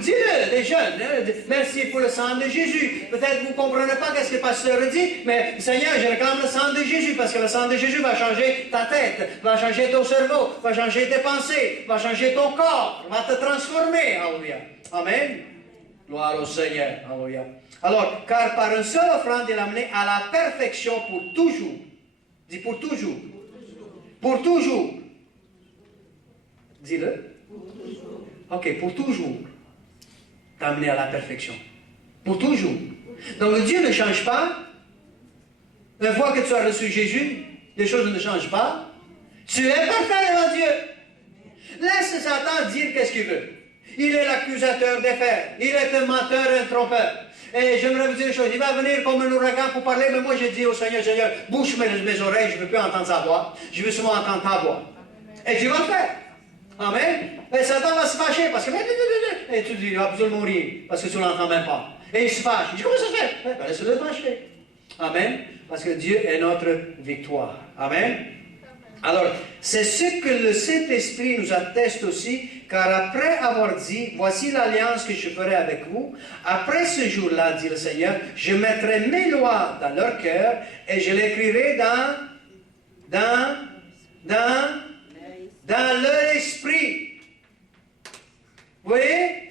Dis-le, les jeunes. Merci pour le sang de Jésus. Peut-être vous ne comprenez pas ce que le pasteur dit, mais Seigneur, je réclame le sang de Jésus parce que le sang de Jésus va changer ta tête, va changer ton cerveau, va changer tes pensées, va changer ton corps, va te transformer. Alléluia. Amen. Gloire au Seigneur. Alléluia. Alors, car par une seule offrande, il a amené à la perfection pour toujours. Dis pour toujours. Pour toujours. Dis-le. Ok, pour toujours. T'as amené à la perfection. Pour toujours. Donc Dieu ne change pas. Une fois que tu as reçu Jésus, les choses ne changent pas. Tu es parfait devant Dieu. Laisse Satan dire qu'est-ce qu'il veut. Il est l'accusateur des frères. Il est un menteur, un trompeur. Et j'aimerais vous dire une chose. Il va venir comme un ouragan pour parler, mais moi j'ai dit au Seigneur, Seigneur, bouche mes oreilles, je ne veux plus entendre sa voix. Je veux seulement entendre ta voix. Et tu vas le faire. Amen. Et Satan va se fâcher parce que... Et tu dis, il va absolument mourir parce que tu ne l'entends même pas. Et il se fâche. Il dit, comment ça se fait? Ben, laisse-le fâcher. Amen. Parce que Dieu est notre victoire. Amen. Alors, c'est ce que le Saint-Esprit nous atteste aussi, car après avoir dit, voici l'alliance que je ferai avec vous, après ce jour-là, dit le Seigneur, je mettrai mes lois dans leur cœur et je l'écrirai dans leur esprit. Vous voyez?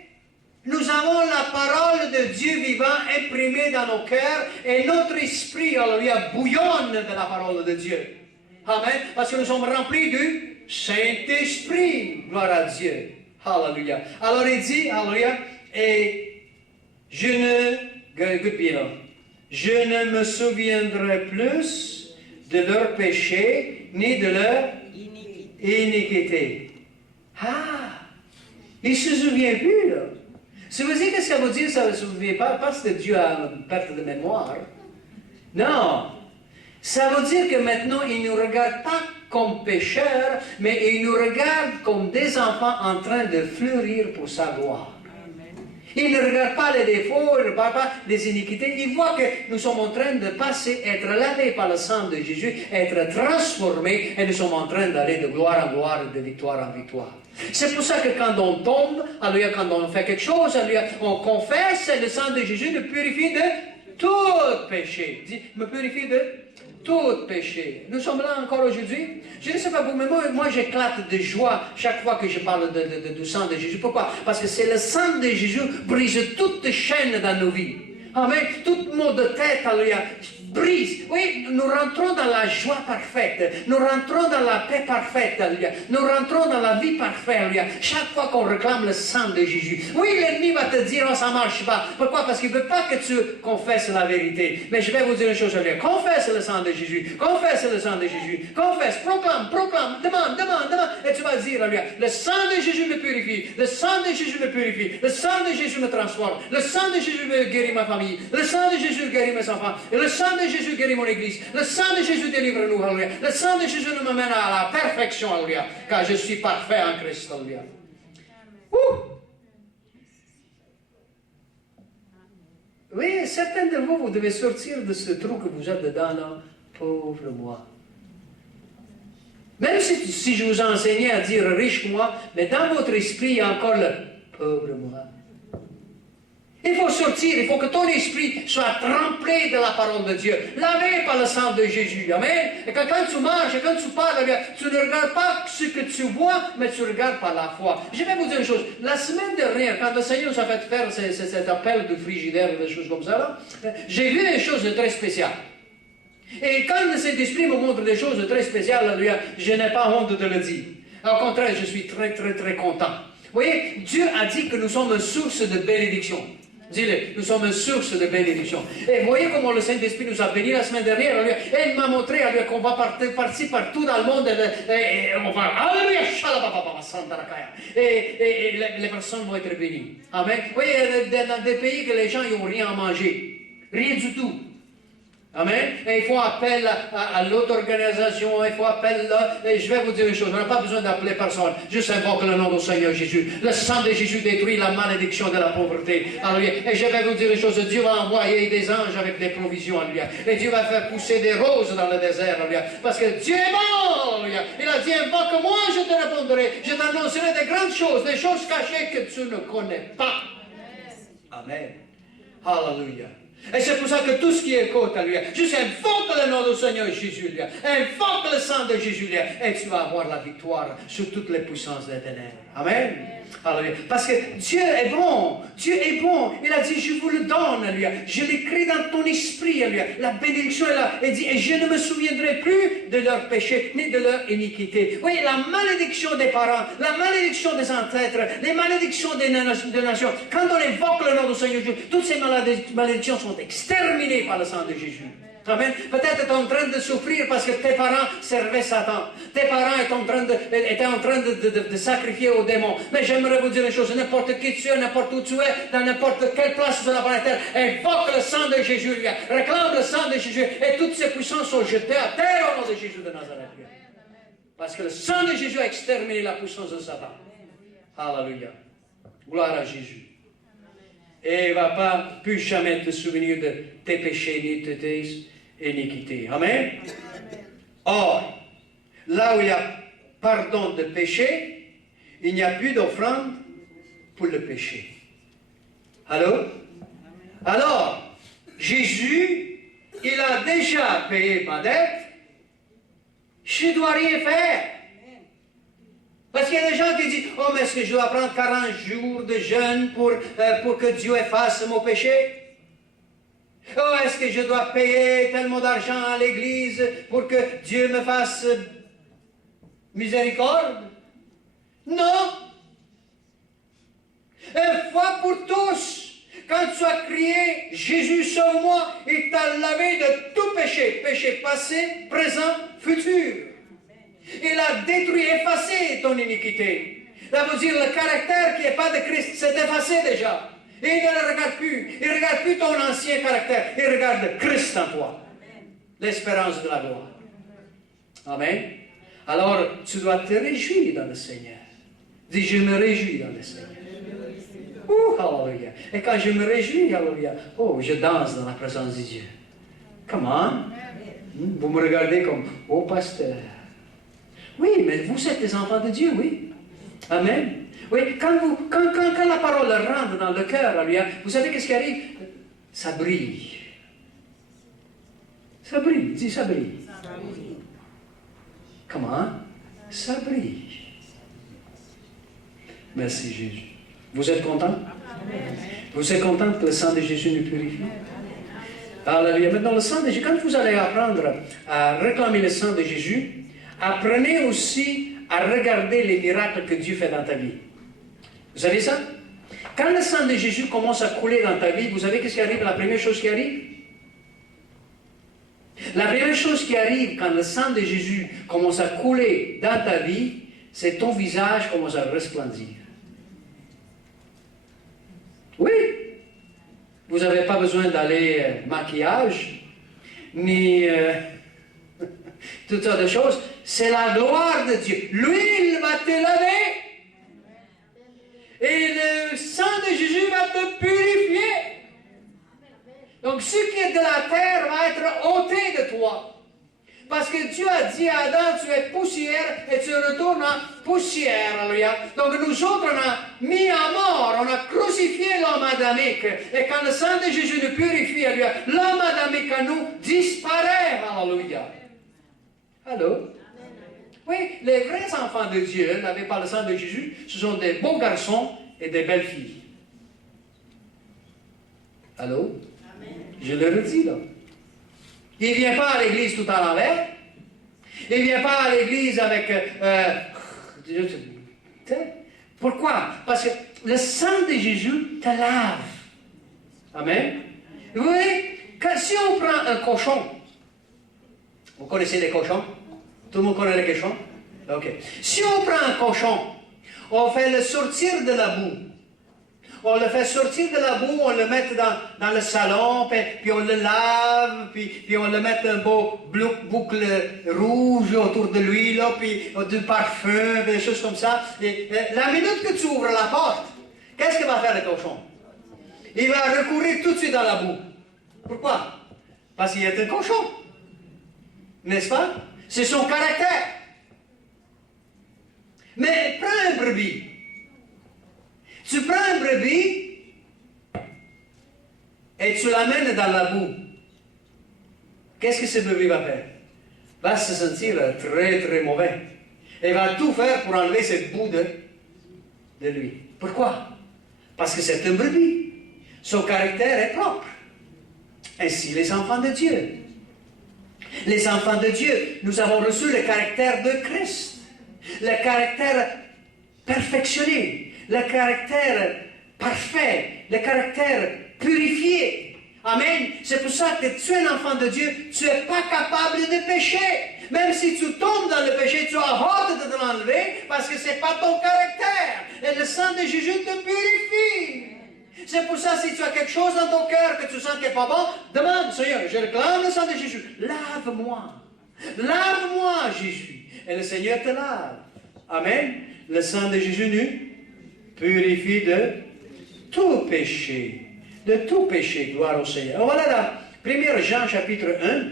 Nous avons la parole de Dieu vivant imprimée dans nos cœurs et notre esprit, alléluia, bouillonne de la parole de Dieu. Amen. Parce que nous sommes remplis du Saint-Esprit. Gloire à Dieu. Alléluia. Alors il dit, alléluia, et je ne me souviendrai plus de leur péché ni de leur iniquité. Ah, il ne se souvient plus, là. Ça veut dire que ça veut dire que ça ne se souvient pas parce que Dieu a une perte de mémoire. Non. Ça veut dire que maintenant, il ne nous regarde pas comme pécheurs, mais il nous regarde comme des enfants en train de fleurir pour sa gloire. Il ne regarde pas les défauts, il ne regarde pas les iniquités. Il voit que nous sommes en train de passer, être lavés par le sang de Jésus, être transformés, et nous sommes en train d'aller de gloire en gloire, de victoire en victoire. C'est pour ça que quand on tombe, alléluia, quand on fait quelque chose, alléluia, on confesse, et le sang de Jésus nous purifie de tout péché. Dit, me purifie de tout péché. Nous sommes là encore aujourd'hui. Je ne sais pas vous, mais moi j'éclate de joie chaque fois que je parle du sang de Jésus. Pourquoi? Parce que c'est le sang de Jésus brise toutes les chaînes dans nos vies. Amen. Tout mot de tête, alléluia, brise. Oui, nous rentrons dans la joie parfaite. Nous rentrons dans la paix parfaite, alléluia. Nous rentrons dans la vie parfaite, alléluia. Chaque fois qu'on réclame le sang de Jésus. Oui, l'ennemi va te dire, oh, ça ne marche pas. Pourquoi? Parce qu'il ne veut pas que tu confesses la vérité. Mais je vais vous dire une chose, alléluia. Confesse le sang de Jésus. Confesse le sang de Jésus. Confesse, proclame, demande. Et tu vas dire, alléluia, le sang de Jésus me purifie. Le sang de Jésus me purifie. Le sang de Jésus me transforme. Le sang de Jésus me guérit ma famille. Le sang de Jésus guérit mes enfants. Et le sang de Jésus guérit mon église. Le sang de Jésus délivre-nous, alléluia. Le sang de Jésus nous mène à la perfection, alléluia. Car je suis parfait en Christ, alléluia. Oui, certains de vous, vous devez sortir de ce trou que vous êtes dedans, là. Pauvre moi. Même si je vous enseignais à dire riche moi, mais dans votre esprit, il y a encore le pauvre moi. Il faut sortir, il faut que ton esprit soit trempé de la parole de Dieu, lavé par le sang de Jésus. Amen. Et quand tu marches, et quand tu parles, tu ne regardes pas ce que tu vois, mais tu regardes par la foi. Je vais vous dire une chose. La semaine dernière, quand le Seigneur nous a fait faire cet appel de frigidaire, des choses comme ça, là, j'ai vu une chose de très spéciale. Et quand le Saint-Esprit me montre des choses de très spéciales, je n'ai pas honte de le dire. Au contraire, je suis très, très, très content. Vous voyez, Dieu a dit que nous sommes une source de bénédiction. Dis-le, nous sommes une source de bénédiction. Et vous voyez comment le Saint-Esprit nous a bénis la semaine dernière. Et il m'a montré qu'on va partir partout dans le monde. Et on va... Alléluia! Et les personnes vont être bénies. Amen. Vous voyez, dans des pays que les gens n'ont rien à manger. Rien du tout. Amen. Et il faut appel à l'autre organisation, il faut appel là. Et je vais vous dire une chose, on n'a pas besoin d'appeler personne. Juste invoque le nom du Seigneur Jésus. Le sang de Jésus détruit la malédiction de la pauvreté. Alléluia. Et je vais vous dire une chose, Dieu va envoyer des anges avec des provisions. Alléluia. Et Dieu va faire pousser des roses dans le désert. Alléluia. Parce que Dieu est bon. Alléluia. Il a dit, invoque-moi, je te répondrai. Je t'annoncerai des grandes choses, des choses cachées que tu ne connais pas. Amen. Alléluia. Et c'est pour ça que tout ce qui écoute, alléluia, juste invoque le nom du Seigneur Jésus, alléluia, invoque le sang de Jésus, alléluia, et tu vas avoir la victoire sur toutes les puissances des ténèbres. Amen. Alléluia. Parce que Dieu est bon. Dieu est bon. Il a dit, je vous le donne, alléluia. Je l'écris dans ton esprit, alléluia. La bénédiction est là. Il dit, et je ne me souviendrai plus de leurs péchés, ni de leur iniquité. Oui, la malédiction des parents, la malédiction des ancêtres, les malédictions des nations. Quand on évoque le nom du Seigneur Jésus, toutes ces malédictions sont exterminées par le sang de Jésus. Amen. Peut-être tu es en train de souffrir parce que tes parents servaient Satan. Tes parents étaient en train de sacrifier aux démons. Mais j'aimerais vous dire une chose, n'importe qui tu es, n'importe où tu es, dans n'importe quelle place sur la planète Terre, invoque le sang de Jésus, réclame le sang de Jésus, et toutes ces puissances sont jetées à terre au nom de Jésus de Nazareth. Parce que le sang de Jésus a exterminé la puissance de Satan. Alléluia. Gloire à Jésus. Et il ne va pas plus jamais te souvenir de tes péchés ni de tes iniquités. Amen. Or, là où il y a pardon de péché, il n'y a plus d'offrande pour le péché. Allô? Alors, Jésus, il a déjà payé ma dette. Je ne dois rien faire. Parce qu'il y a des gens qui disent, oh, mais est-ce que je dois prendre 40 jours de jeûne pour que Dieu efface mon péché? Oh, est-ce que je dois payer tellement d'argent à l'église pour que Dieu me fasse miséricorde? Non. Une fois pour tous, quand tu as crié, Jésus sauve-moi, il t'a lavé de tout péché, péché passé, présent, futur. Il a détruit, effacé ton iniquité. Ça veut dire le caractère qui n'est pas de Christ, c'est effacé déjà. Et il ne le regarde plus. Il ne regarde plus ton ancien caractère. Il regarde Christ en toi. L'espérance de la gloire. Amen. Alors, tu dois te réjouir dans le Seigneur. Dis, je me réjouis dans le Seigneur. Alléluia. Et quand je me réjouis, alléluia, oh, je danse dans la présence de Dieu. Come on. Vous me regardez comme, oh, pasteur. Oui, mais vous êtes des enfants de Dieu, oui. Amen. Oui, quand la parole rentre dans le cœur, alléluia, vous savez qu'est-ce qui arrive? Ça brille. Ça brille. Dis, ça brille. Comment? Ça brille. Merci Jésus. Vous êtes content? Vous êtes content que le sang de Jésus nous purifie? Alléluia. Maintenant, le sang de Jésus, quand vous allez apprendre à réclamer le sang de Jésus, apprenez aussi à regarder les miracles que Dieu fait dans ta vie. Vous savez ça? Quand le sang de Jésus commence à couler dans ta vie, vous savez qu'est-ce qui arrive? La première chose qui arrive? La première chose qui arrive quand le sang de Jésus commence à couler dans ta vie, c'est ton visage commence à resplendir. Oui. Vous n'avez pas besoin d'aller maquillage, ni toutes sortes de choses. C'est la gloire de Dieu. L'huile va te laver. Et le sang de Jésus va te purifier. Donc, ce qui est de la terre va être ôté de toi. Parce que Dieu a dit à Adam, tu es poussière et tu retournes en poussière. Alléluia. Donc, nous autres, on a mis à mort, on a crucifié l'homme adamique. Et quand le sang de Jésus nous purifie, alléluia, l'homme adamique à nous disparaît. Alléluia. Allô? Oui, les vrais enfants de Dieu n'avaient pas le sang de Jésus. Ce sont des beaux garçons et des belles filles. Allô? Amen. Je le redis là. Il ne vient pas à l'église tout à l'envers. Il ne vient pas à l'église avec... pourquoi? Parce que le sang de Jésus te lave. Amen. Vous voyez, si on prend un cochon, vous connaissez les cochons? Tout le monde connaît les cochons? Ok. Si on prend un cochon, on fait le sortir de la boue. On le fait sortir de la boue, on le met dans le salon, puis on le lave, puis on le met un beau boucle rouge autour de lui, là, puis du parfum, des choses comme ça. Et la minute que tu ouvres la porte, qu'est-ce qu'il va faire le cochon? Il va recourir tout de suite dans la boue. Pourquoi? Parce qu'il est un cochon. N'est-ce pas? C'est son caractère. Mais prends un brebis. Tu prends un brebis et tu l'amènes dans la boue. Qu'est-ce que ce brebis va faire? Va se sentir très très mauvais. Et va tout faire pour enlever cette boue de lui. Pourquoi? Parce que c'est un brebis. Son caractère est propre. Ainsi les enfants de Dieu. Les enfants de Dieu, nous avons reçu le caractère de Christ. Le caractère perfectionné. Le caractère parfait, le caractère purifié. Amen. C'est pour ça que tu es un enfant de Dieu, tu n'es pas capable de pécher. Même si tu tombes dans le péché, tu as hâte de te l'enlever parce que ce n'est pas ton caractère. Et le sang de Jésus te purifie. C'est pour ça, si tu as quelque chose dans ton cœur que tu sens qui n'est pas bon, demande, Seigneur, je réclame le sang de Jésus. Lave-moi. Lave-moi, Jésus. Et le Seigneur te lave. Amen. Le sang de Jésus nous purifie de tout péché. De tout péché. Gloire au Seigneur. Alors voilà la 1 Jean chapitre 1.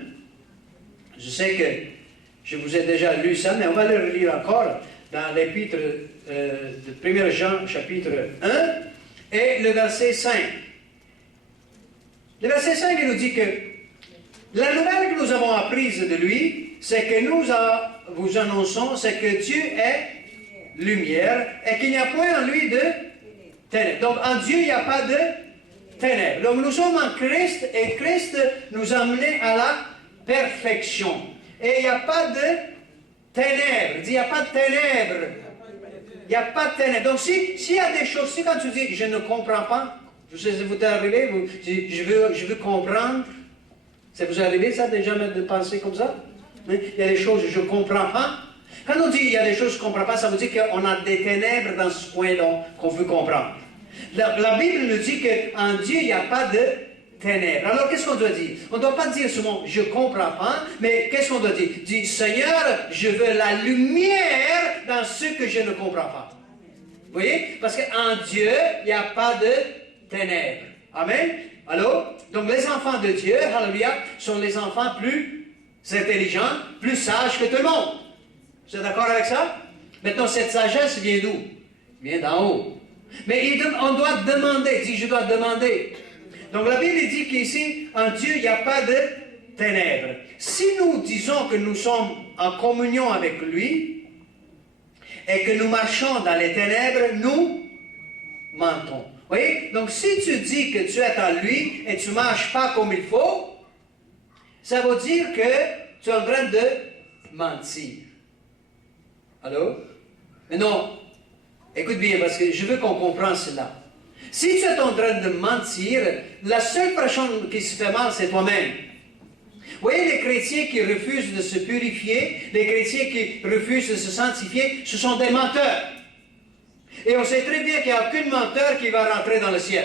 Je sais que je vous ai déjà lu ça, mais on va le relire encore dans l'épître de 1 Jean chapitre 1 et le verset 5. Le verset 5, il nous dit que la nouvelle que nous avons apprise de lui, c'est que nous vous annonçons, c'est que Dieu est lumière et qu'il n'y a point en lui de ténèbres. Donc en Dieu, il n'y a pas de ténèbres. Donc nous sommes en Christ et Christ nous a amenés à la perfection. Et il n'y a pas de ténèbres. Il dit, il n'y a pas de ténèbres. Il n'y a pas de ténèbres. Donc, s'il y a des choses, si quand tu dis, je ne comprends pas, je sais si vous êtes arrivé, je veux comprendre. Ça vous est arrivé, ça, déjà de penser comme ça? Il y a des choses, je ne comprends pas. Quand on dit, il y a des choses, je ne comprends pas, ça veut dire qu'on a des ténèbres dans ce point qu'on veut comprendre. La Bible nous dit qu'en Dieu, il n'y a pas de ténèbres. Alors, qu'est-ce qu'on doit dire? On ne doit pas dire seulement, je ne comprends pas, mais qu'est-ce qu'on doit dire? Dire, Seigneur, je veux la lumière dans ce que je ne comprends pas. Vous voyez? Parce qu'en Dieu, il n'y a pas de ténèbres. Amen? Alors, donc les enfants de Dieu, alléluia, sont les enfants plus intelligents, plus sages que tout le monde. Vous êtes d'accord avec ça? Maintenant, cette sagesse vient d'où? Vient d'en haut. Mais on doit demander. Dit, je dois demander. Donc la Bible dit qu'ici, en Dieu, il n'y a pas de ténèbres. Si nous disons que nous sommes en communion avec lui et que nous marchons dans les ténèbres, nous mentons. Vous voyez? Donc si tu dis que tu es en lui et tu ne marches pas comme il faut, ça veut dire que tu es en train de mentir. Allô? Mais non. Écoute bien, parce que je veux qu'on comprenne cela. Si tu es en train de mentir, la seule personne qui se fait mal, c'est toi-même. Vous voyez, les chrétiens qui refusent de se purifier, les chrétiens qui refusent de se sanctifier, ce sont des menteurs. Et on sait très bien qu'il n'y a aucun menteur qui va rentrer dans le ciel.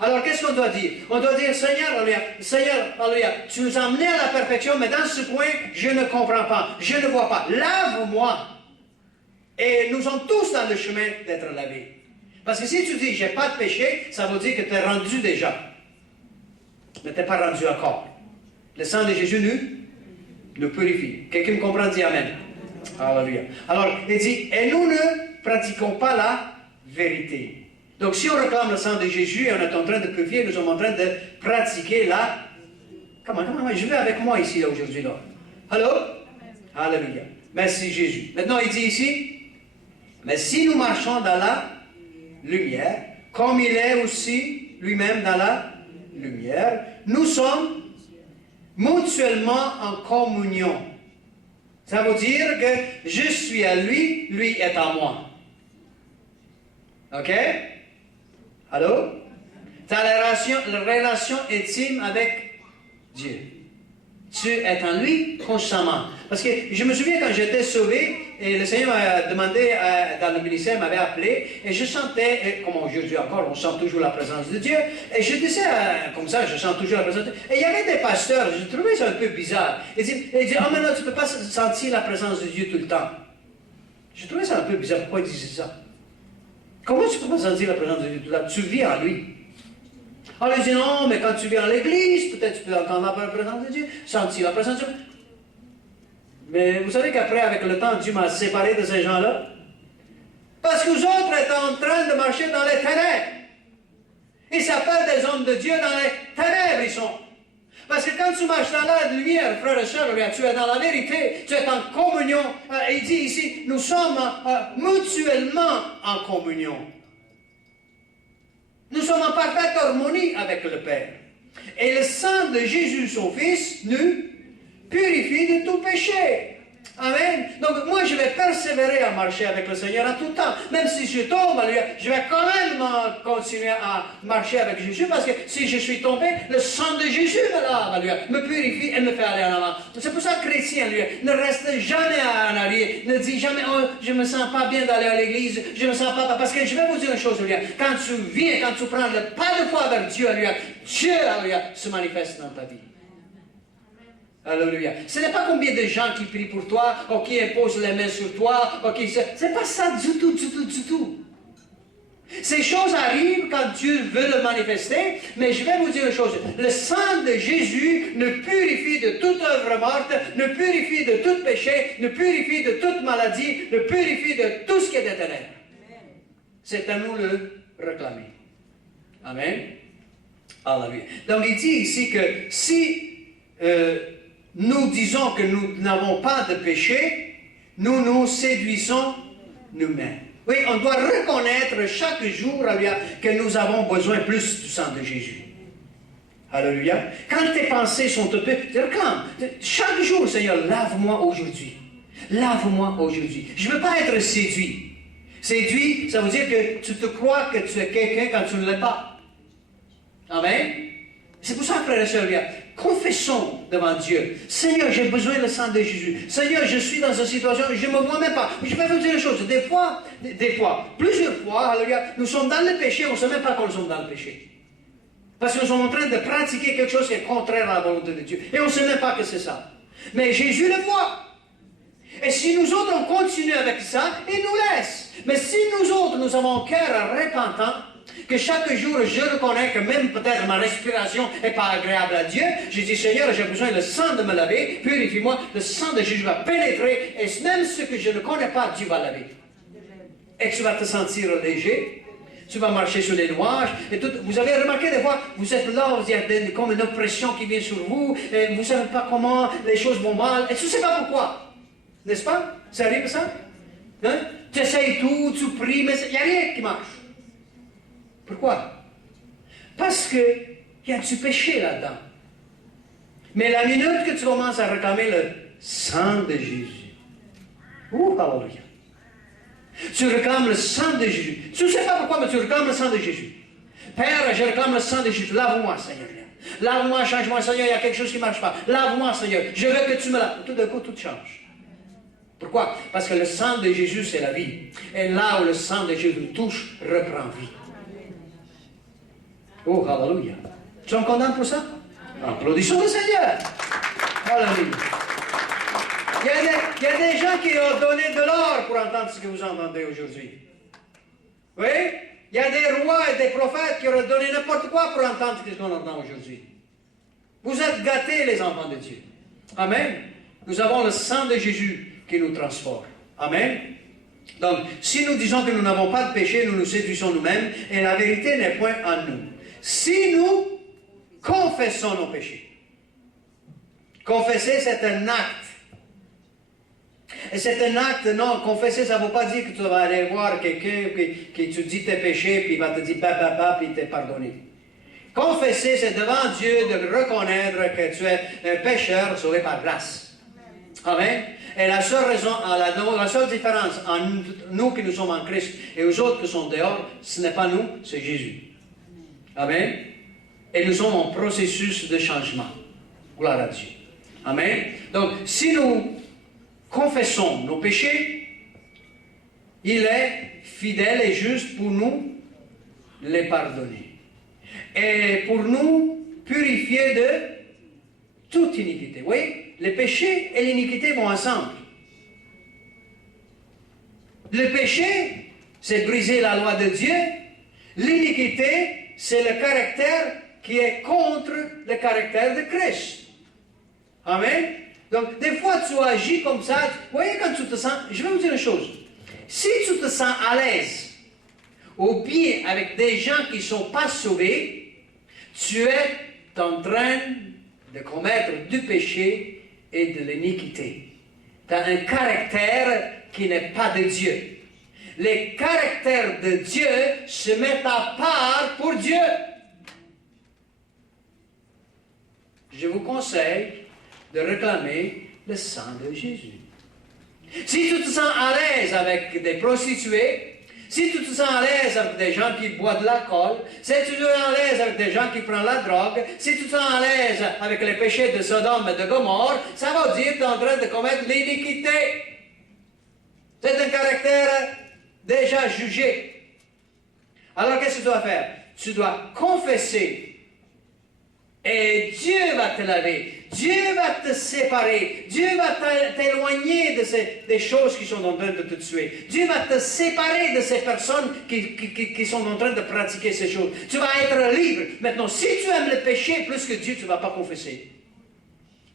Alors, qu'est-ce qu'on doit dire? On doit dire, Seigneur, alléluia, tu nous as amenés à la perfection, mais dans ce point, je ne comprends pas, je ne vois pas. Lave-moi. Et nous sommes tous dans le chemin d'être lavés. Parce que si tu dis, j'ai pas de péché, ça veut dire que tu es rendu déjà. Mais tu n'es pas rendu encore. Le sang de Jésus nous purifie. Quelqu'un me comprend, dit Amen. Alléluia. Alors, il dit, et nous ne pratiquons pas la vérité. Donc, si on réclame le sang de Jésus et on est en train de purifier, nous sommes en train de pratiquer la... Comment, je vais avec moi ici, là, aujourd'hui, là. Allô? Alléluia. Merci, Jésus. Maintenant, il dit ici, mais si nous marchons dans la lumière, comme il est aussi lui-même dans la lumière, nous sommes mutuellement en communion. Ça veut dire que je suis à lui, lui est à moi. OK? Allô? Tu as la relation intime avec Dieu. Tu es en lui constamment. Parce que je me souviens quand j'étais sauvé, et le Seigneur m'a demandé, dans le ministère, m'avait appelé, et je sentais, comme aujourd'hui encore, on sent toujours la présence de Dieu, et je disais, comme ça, je sens toujours la présence de Dieu. Et il y avait des pasteurs, je trouvais ça un peu bizarre. Ils disaient, oh mais non, tu ne peux pas sentir la présence de Dieu tout le temps. Je trouvais ça un peu bizarre, pourquoi ils disaient ça? Comment tu ne peux pas sentir la présence de Dieu tout le temps? Tu vis en lui. Alors ils disent, non, mais quand tu viens à l'église, peut-être tu peux entendre la présence de Dieu, sentir la présence de Dieu. Mais vous savez qu'après, avec le temps, Dieu m'a séparé de ces gens-là. Parce que vous autres êtes en train de marcher dans les ténèbres. Ils s'appellent des hommes de Dieu dans les ténèbres, ils sont. Parce que quand tu marches dans la lumière, frères et sœurs, tu es dans la vérité, tu es en communion. Il dit ici, nous sommes mutuellement en communion. Nous sommes en parfaite harmonie avec le Père. Et le sang de Jésus, son Fils, nous purifie de tout péché. Amen. Donc, moi, je vais persévérer à marcher avec le Seigneur à tout temps. Même si je tombe, alléluia, je vais quand même continuer à marcher avec Jésus, parce que si je suis tombé, le sang de Jésus me lave, alléluia, me purifie et me fait aller en avant. C'est pour ça que chrétien, alléluia, ne reste jamais en arrière, ne dis jamais, oh, je me sens pas bien d'aller à l'église, je me sens pas, parce que je vais vous dire une chose, alléluia, quand tu viens, quand tu prends le pas de foi vers Dieu, alléluia, Dieu, alléluia, se manifeste dans ta vie. Alléluia. Ce n'est pas combien de gens qui prient pour toi, ou qui imposent les mains sur toi, ou qui... C'est pas ça du tout, du tout, du tout. Ces choses arrivent quand Dieu veut le manifester, mais je vais vous dire une chose. Le sang de Jésus ne purifie de toute œuvre morte, ne purifie de tout péché, ne purifie de toute maladie, ne purifie de tout ce qui est des ténèbres. C'est à nous le réclamer. Amen. Alléluia. Donc il dit ici que si... nous disons que nous n'avons pas de péché, nous nous séduisons nous-mêmes. Oui, on doit reconnaître chaque jour, alléluia, que nous avons besoin plus du sang de Jésus. Alléluia. Quand tes pensées sont un peu... Chaque jour, Seigneur, lave-moi aujourd'hui. Lave-moi aujourd'hui. Je ne veux pas être séduit. Séduit, ça veut dire que tu te crois que tu es quelqu'un quand tu ne l'es pas. Amen. C'est pour ça, frères et sœurs, confessons devant Dieu. Seigneur, j'ai besoin du sang de Jésus. Seigneur, je suis dans une situation, je ne me vois même pas. Je vais vous dire une chose. Des fois, plusieurs fois, alléluia, nous sommes dans le péché, on ne sait même pas qu'on sommes dans le péché. Parce que nous sommes en train de pratiquer quelque chose qui est contraire à la volonté de Dieu. Et on ne sait même pas que c'est ça. Mais Jésus le voit. Et si nous autres, on continue avec ça, il nous laisse. Mais si nous autres, nous avons un cœur repentant, que chaque jour, je reconnais que même peut-être ma respiration n'est pas agréable à Dieu. Je dis, Seigneur, j'ai besoin de sang de me laver. Purifie-moi. Le sang de Jésus va pénétrer. Et même ce que je ne connais pas, Dieu va laver. Et tu vas te sentir léger. Tu vas marcher sur les nuages. Et tout. Vous avez remarqué des fois, vous êtes là, il y a comme une oppression qui vient sur vous. Et vous ne savez pas comment les choses vont mal. Et tu ne sais pas pourquoi. N'est-ce pas? Ça arrive ça? Hein? Tu essayes tout, tu pries, mais il n'y a rien qui marche. Pourquoi? Parce qu'il y a du péché là-dedans. Mais la minute que tu commences à réclamer le sang de Jésus, alléluia. Tu réclames le sang de Jésus. Tu ne sais pas pourquoi, mais tu réclames le sang de Jésus. Père, je réclame le sang de Jésus. Lave-moi, Seigneur. Lave-moi, change-moi, Seigneur. Il y a quelque chose qui ne marche pas. Lave-moi, Seigneur. Je veux que tu me laves. Tout d'un coup, tout change. Pourquoi? Parce que le sang de Jésus, c'est la vie. Et là où le sang de Jésus nous touche, reprend vie. Oh, alléluia. Tu sommes contents pour ça? Applaudissons le Seigneur. Alléluia. Il y a des gens qui ont donné de l'or pour entendre ce que vous entendez aujourd'hui. Oui? Il y a des rois et des prophètes qui auraient donné n'importe quoi pour entendre ce qu'on entend aujourd'hui. Vous êtes gâtés, les enfants de Dieu. Amen. Nous avons le sang de Jésus qui nous transforme. Amen. Donc, si nous disons que nous n'avons pas de péché, nous nous séduisons nous-mêmes et la vérité n'est point en nous. Si nous confessons nos péchés, confesser c'est un acte. Et c'est un acte, non, confesser ça ne veut pas dire que tu vas aller voir quelqu'un qui tu dis tes péchés, puis il va te dire puis il t'est pardonné. Confesser, c'est devant Dieu de reconnaître que tu es un pécheur sauvé par grâce. Amen. Et la seule raison, la seule différence entre nous qui nous sommes en Christ et aux autres qui sont dehors, ce n'est pas nous, c'est Jésus. Amen. Et nous sommes en processus de changement. Gloire à Dieu. Amen. Donc, si nous confessons nos péchés, il est fidèle et juste pour nous les pardonner. Et pour nous purifier de toute iniquité. Oui, les péchés et l'iniquité vont ensemble. Le péché, c'est briser la loi de Dieu. L'iniquité, c'est le caractère qui est contre le caractère de Christ. Amen. Donc, des fois, tu agis comme ça. Vous voyez, quand tu te sens... Je vais vous dire une chose. Si tu te sens à l'aise, ou bien avec des gens qui ne sont pas sauvés, tu es en train de commettre du péché et de l'iniquité. Tu as un caractère qui n'est pas de Dieu. Les caractères de Dieu se mettent à part pour Dieu. Je vous conseille de réclamer le sang de Jésus. Si tu te sens à l'aise avec des prostituées, si tu te sens à l'aise avec des gens qui boivent de l'alcool, si tu te sens à l'aise avec des gens qui prennent la drogue, si tu te sens à l'aise avec les péchés de Sodome et de Gomorrhe, ça veut dire que tu es en train de commettre l'iniquité. C'est un caractère déjà jugé. Alors qu'est-ce que tu dois faire? Tu dois confesser. Et Dieu va te laver, Dieu va te séparer, Dieu va t'éloigner des choses qui sont en train de te tuer. Dieu va te séparer de ces personnes qui sont en train de pratiquer ces choses. Tu vas être libre. Maintenant, si tu aimes le péché plus que Dieu, tu ne vas pas confesser.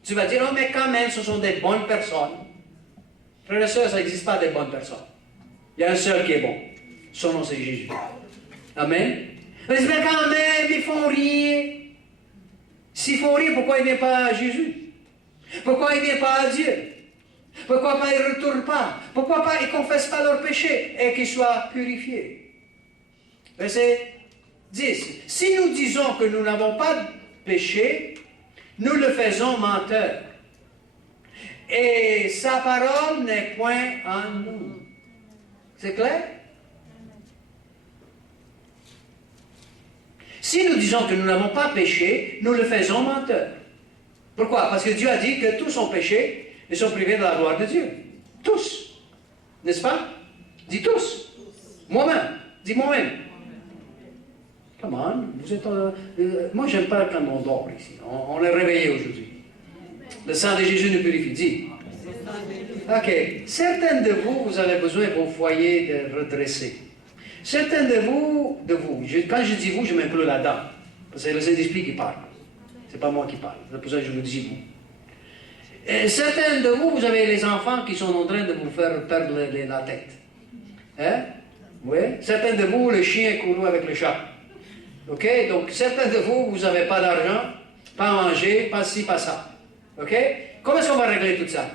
Tu vas dire, oh mais quand même, ce sont des bonnes personnes. Frères et sœurs, ça n'existe pas des bonnes personnes. Il y a un seul qui est bon. Son nom, c'est Jésus. Amen. Mais quand même, ils font rien. S'ils font rien, pourquoi ils ne viennent pas à Jésus? Pourquoi ils ne viennent pas à Dieu? Pourquoi pas ils ne retournent pas? Pourquoi pas ils ne confessent pas leurs péchés et qu'ils soient purifiés? Verset 10. Si nous disons que nous n'avons pas de péché, nous le faisons menteur. Et sa parole n'est point en nous. C'est clair? Si nous disons que nous n'avons pas péché, nous le faisons menteur. Pourquoi? Parce que Dieu a dit que tous ont péché et sont privés de la gloire de Dieu. Tous. N'est-ce pas? Dis tous. Moi-même. Dis moi-même. Come on. Vous êtes, moi, j'aime pas quand on dort ici. On est réveillé aujourd'hui. Le sang de Jésus nous purifie. Dis. Ok. Certains de vous, vous avez besoin de vos foyers de redresser. Certains de vous, quand je dis vous, je m'inclus là-dedans. Parce que c'est le Saint-Esprit qui parle. Ce n'est pas moi qui parle. C'est pour ça que je vous dis vous. Et certains de vous, vous avez les enfants qui sont en train de vous faire perdre la tête. Hein? Oui. Certains de vous, le chien est couru avec le chat. OK? Donc, certains de vous, vous n'avez pas d'argent, pas à manger, pas ci, pas ça. OK? Comment est-ce qu'on va régler tout ça?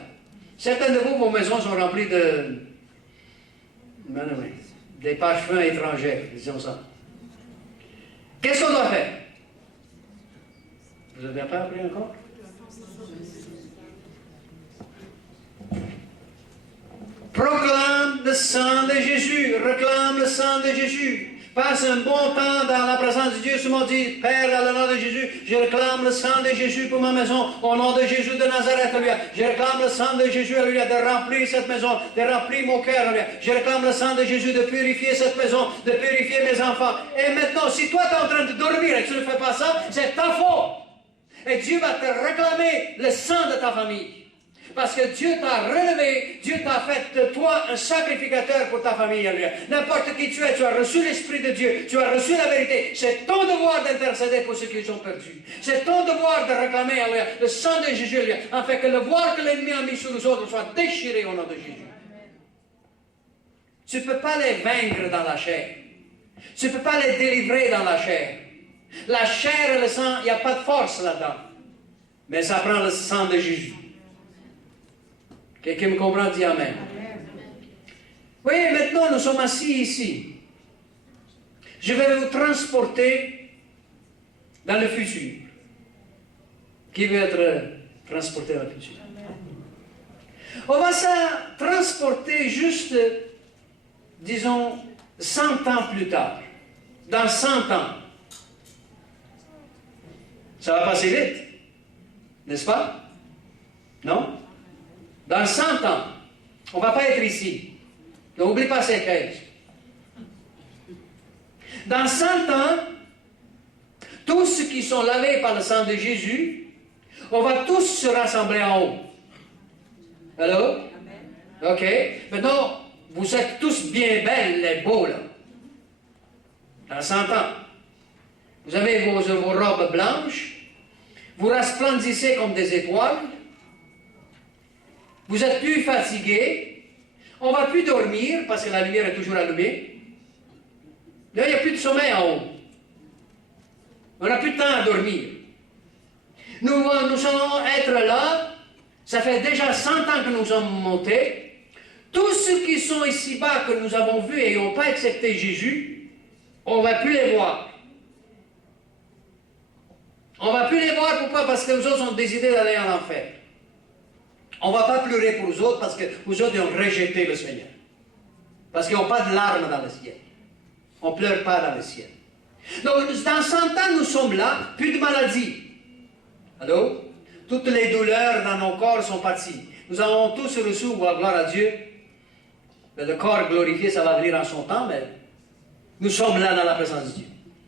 Certains de vous, vos maisons sont remplies de... des parfums étrangers, disons ça. Qu'est-ce qu'on doit faire? Vous n'avez pas appris encore? Proclame le sang de Jésus, réclame le sang de Jésus. Passe un bon temps dans la présence de Dieu. Seulement dit, Père, dans le nom de Jésus, je réclame le sang de Jésus pour ma maison. Au nom de Jésus de Nazareth, alléluia. Je réclame le sang de Jésus, alléluia, de remplir cette maison, de remplir mon cœur, alléluia. Je réclame le sang de Jésus de purifier cette maison, de purifier mes enfants. Et maintenant, si toi tu es en train de dormir et que tu ne fais pas ça, c'est ta faute. Et Dieu va te réclamer le sang de ta famille. Parce que Dieu t'a relevé, Dieu t'a fait de toi un sacrificateur pour ta famille. N'importe qui tu es, tu as reçu l'Esprit de Dieu, tu as reçu la vérité. C'est ton devoir d'intercéder pour ceux qui sont perdus. C'est ton devoir de réclamer le sang de Jésus, afin que le voile que l'ennemi a mis sur nous autres soit déchiré au nom de Jésus. Tu ne peux pas les vaincre dans la chair. Tu ne peux pas les délivrer dans la chair. La chair et le sang, il n'y a pas de force là-dedans. Mais ça prend le sang de Jésus. Quelqu'un me comprend, dit Amen. Oui, maintenant nous sommes assis ici. Je vais vous transporter dans le futur. Qui veut être transporté dans le futur? On va se transporter juste, disons, 100 ans plus tard. Dans 100 ans. Ça va passer vite, n'est-ce pas? Non? Dans 100 ans, on ne va pas être ici. N'oublie pas ces pièges. Dans 100 ans, tous ceux qui sont lavés par le sang de Jésus, on va tous se rassembler en haut. Allô? OK. Maintenant, vous êtes tous bien belles et beaux, là. Dans 100 ans. Vous avez vos robes blanches. Vous resplendissez comme des étoiles. Vous êtes plus fatigué, on ne va plus dormir parce que la lumière est toujours allumée. Là, il n'y a plus de sommeil en haut. On n'a plus de temps à dormir. Nous allons être là, ça fait déjà 100 ans que nous sommes montés. Tous ceux qui sont ici-bas, que nous avons vus et n'ont pas accepté Jésus, on ne va plus les voir. On ne va plus les voir, pourquoi? Parce que nous autres ont décidé d'aller en enfer. On ne va pas pleurer pour les autres parce que les autres ont rejeté le Seigneur. Parce qu'ils n'ont pas de larmes dans le ciel. On ne pleure pas dans le ciel. Donc, dans 100 ans, nous sommes là, plus de maladies. Allô? Toutes les douleurs dans nos corps sont parties. Nous avons tous reçu, gloire à Dieu. Le corps glorifié, ça va venir en son temps, mais nous sommes là dans la présence de Dieu.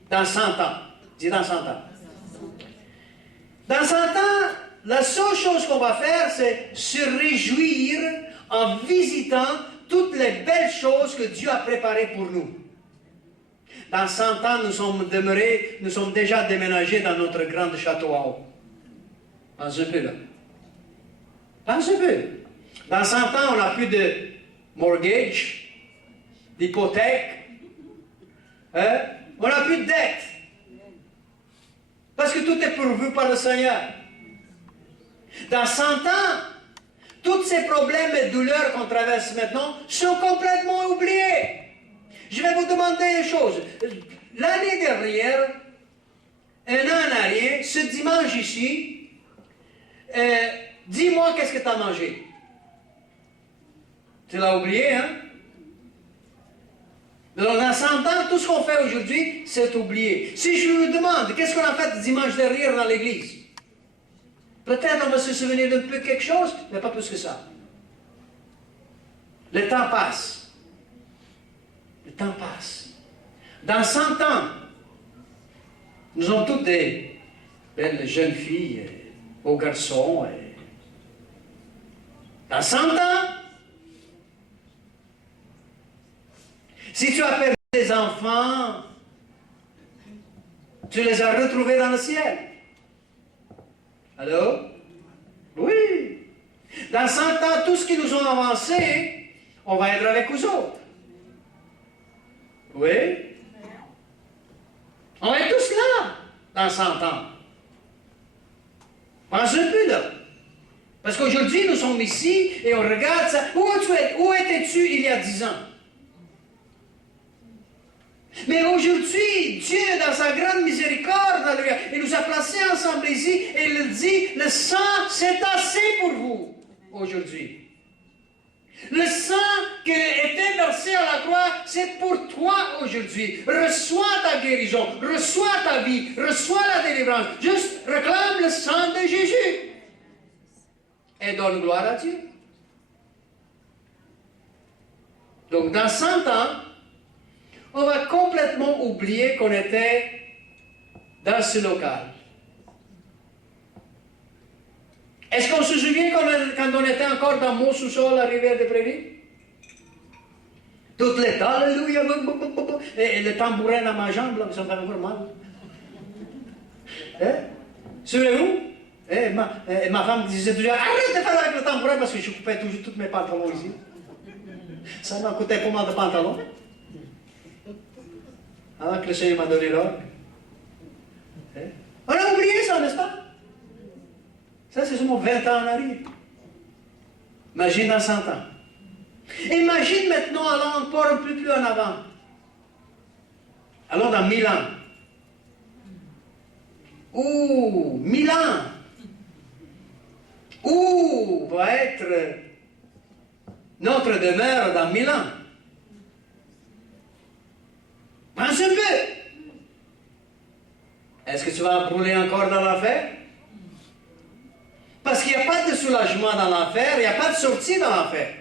Dans 100 ans. Dis dans 100 ans. Dans 100 ans, la seule chose qu'on va faire, c'est se réjouir en visitant toutes les belles choses que Dieu a préparées pour nous. Dans 100 ans, nous sommes déjà déménagés dans notre grand château en haut. Pense un peu là. Pense un peu. Dans 100 ans, on n'a plus de mortgage, d'hypothèque. Hein? On n'a plus de dette. Parce que tout est pourvu par le Seigneur. Dans 100 ans, tous ces problèmes et douleurs qu'on traverse maintenant sont complètement oubliés. Je vais vous demander une chose. L'année dernière, un an en arrière, ce dimanche ici, dis-moi qu'est-ce que tu as mangé. Tu l'as oublié, hein? Donc, dans 100 ans, tout ce qu'on fait aujourd'hui, c'est oublié. Si je vous demande, qu'est-ce qu'on a fait dimanche dernier dans l'église? Peut-être on va se souvenir d'un peu quelque chose, mais pas plus que ça. Le temps passe. Le temps passe. Dans 100 ans, nous sommes toutes des belles jeunes filles, beaux garçons. Dans 100 ans, si tu as perdu des enfants, tu les as retrouvés dans le ciel. Allô? Oui. Dans 100 ans, tout ce qui nous ont avancé, on va être avec eux autres. Oui. On va être tous là dans 100 ans. Pense un peu là. Parce qu'aujourd'hui, nous sommes ici et on regarde ça. Où étais-tu il y a 10 ans? Mais aujourd'hui, Dieu, dans sa grande miséricorde, il nous a placés ensemble ici et il dit, le sang, c'est assez pour vous aujourd'hui. Le sang qui était versé à la croix, c'est pour toi aujourd'hui. Reçois ta guérison, reçois ta vie, reçois la délivrance. Juste réclame le sang de Jésus. Et donne gloire à Dieu. Donc dans 100 ans, on va complètement oublier qu'on était dans ce local. Est-ce qu'on se souvient quand on était encore dans mon sous-sol à Rivière-des-Prairies? Tout le temps, alléluia, et le tambourin dans ma jambe, là, ça me fait encore mal. Hein? Souvenez-vous? Ma femme disait toujours, arrête de faire avec le tambourin parce que je coupais toujours tous mes pantalons ici. Ça m'a coûté pas mal de pantalons. Avant que le Seigneur m'a donné l'ordre. Hein? On a oublié ça, n'est-ce pas? Ça, c'est seulement 20 ans en arrière. Imagine dans 100 ans. Imagine maintenant, allons encore un peu plus en avant. Allons dans 1000 ans. Ouh, 1000 ans. Où va être notre demeure dans 1000 ans? Pense un peu. Est-ce que tu vas brûler encore dans l'enfer? Parce qu'il n'y a pas de soulagement dans l'enfer, il n'y a pas de sortie dans l'enfer.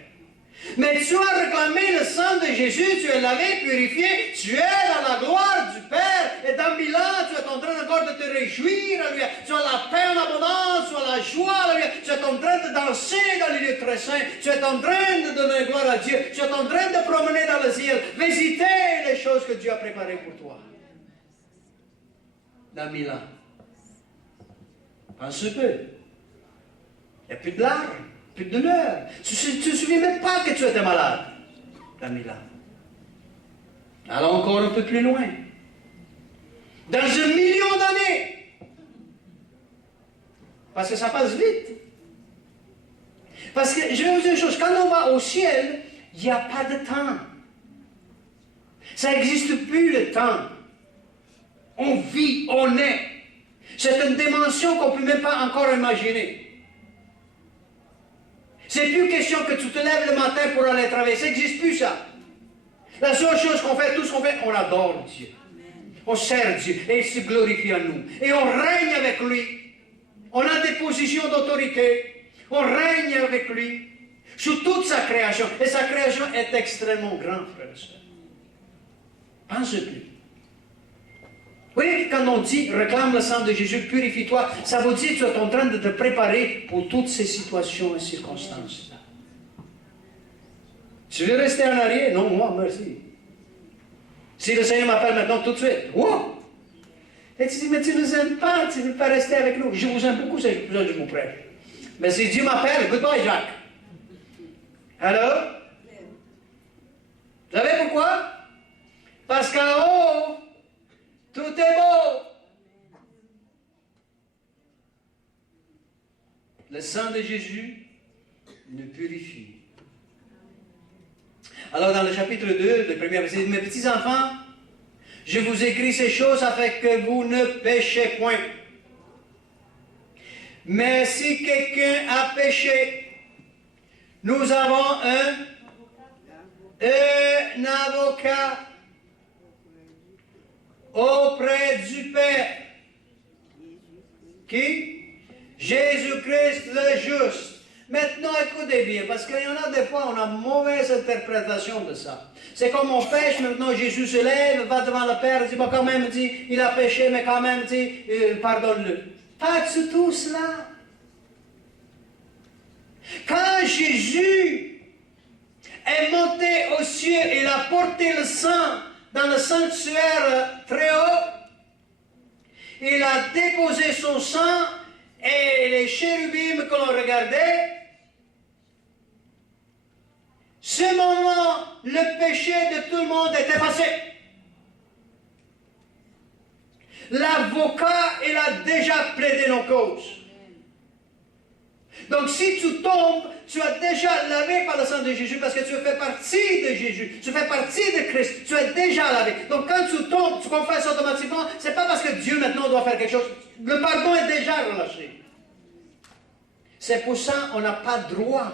Mais tu as réclamé le sang de Jésus, tu es lavé, purifié, tu es dans la gloire du Père, et dans 1000 ans, tu es en train encore de te réjouir, tu as la paix en abondance, tu as la joie, tu es en train de danser dans les lieux très saints, tu es en train de donner gloire à Dieu, tu es en train de promener dans le ciel, visiter les choses que Dieu a préparées pour toi. Dans 1000 ans. Pense un peu. Il n'y a plus de larmes, plus de douleur. Tu ne te souviens même pas que tu étais malade dans 1000 ans. Allons encore un peu plus loin. Dans 1 million d'années. Parce que ça passe vite. Parce que, je vais vous dire une chose, quand on va au ciel, il n'y a pas de temps. Ça n'existe plus le temps. On vit, on est. C'est une dimension qu'on ne peut même pas encore imaginer. C'est plus question que tu te lèves le matin pour aller travailler. Ça n'existe plus, ça. La seule chose qu'on fait, tout ce qu'on fait, on adore Dieu. On sert Dieu et il se glorifie en nous. Et on règne avec lui. On a des positions d'autorité. On règne avec lui sur toute sa création. Et sa création est extrêmement grande, frères et sœurs. Pense-y. Vous voyez, quand on dit réclame le sang de Jésus, purifie-toi, ça veut dire que tu es en train de te préparer pour toutes ces situations et circonstances. Tu veux rester en arrière? Non, moi, merci. Si le Seigneur m'appelle maintenant tout de suite, wow! Et tu dis, mais tu ne nous aimes pas, tu ne veux pas rester avec nous. Je vous aime beaucoup, c'est pour ça que je vous prêche. Mais si Dieu m'appelle, goodbye Jacques. Alors? Vous savez pourquoi? Parce qu'en haut, tout est beau. Le sang de Jésus nous purifie. Alors dans le chapitre 2, le premier verset, mes petits enfants, je vous écris ces choses afin que vous ne péchez point. Mais si quelqu'un a péché, nous avons un avocat auprès du Père. Qui? Jésus-Christ le juste. Maintenant, écoutez bien, parce qu'il y en a des fois, on a mauvaise interprétation de ça. C'est comme on pêche, maintenant Jésus se lève, va devant le Père, dit, bon, quand même, dit, il a péché, mais quand même, dit, pardonne-le. Pas du tout cela. Quand Jésus est monté aux cieux, il a porté le sang dans le sanctuaire très haut, il a déposé son sang et les chérubins que l'on regardait, ce moment, le péché de tout le monde est effacé. L'avocat, il a déjà plaidé nos causes. Donc si tu tombes, tu as déjà lavé par le sang de Jésus parce que tu fais partie de Jésus, tu fais partie de Christ, tu es déjà lavé. Donc quand tu tombes, tu confesses automatiquement, ce n'est pas parce que Dieu maintenant doit faire quelque chose. Le pardon est déjà relâché. C'est pour ça qu'on n'a pas droit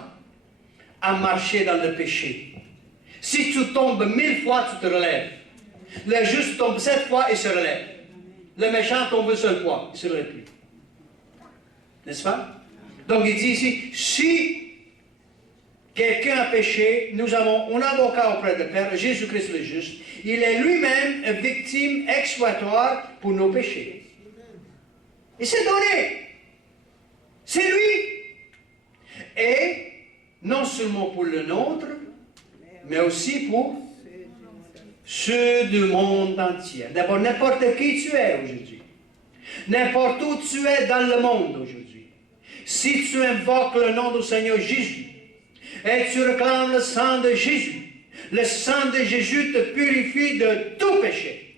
à marcher dans le péché. Si tu tombes 1000 fois, tu te relèves. Le juste tombe 7 fois et se relève. Le méchant tombe une seule fois, il ne se relève plus. N'est-ce pas? Donc il dit ici, si quelqu'un a péché, nous avons un avocat auprès du Père, Jésus-Christ le juste. Il est lui-même une victime expiatoire pour nos péchés. Il s'est donné. C'est lui. Et non seulement pour le nôtre, mais aussi pour ceux du monde entier. D'abord, n'importe qui tu es aujourd'hui. N'importe où tu es dans le monde aujourd'hui. Si tu invoques le nom du Seigneur Jésus et tu réclames le sang de Jésus, le sang de Jésus te purifie de tout péché.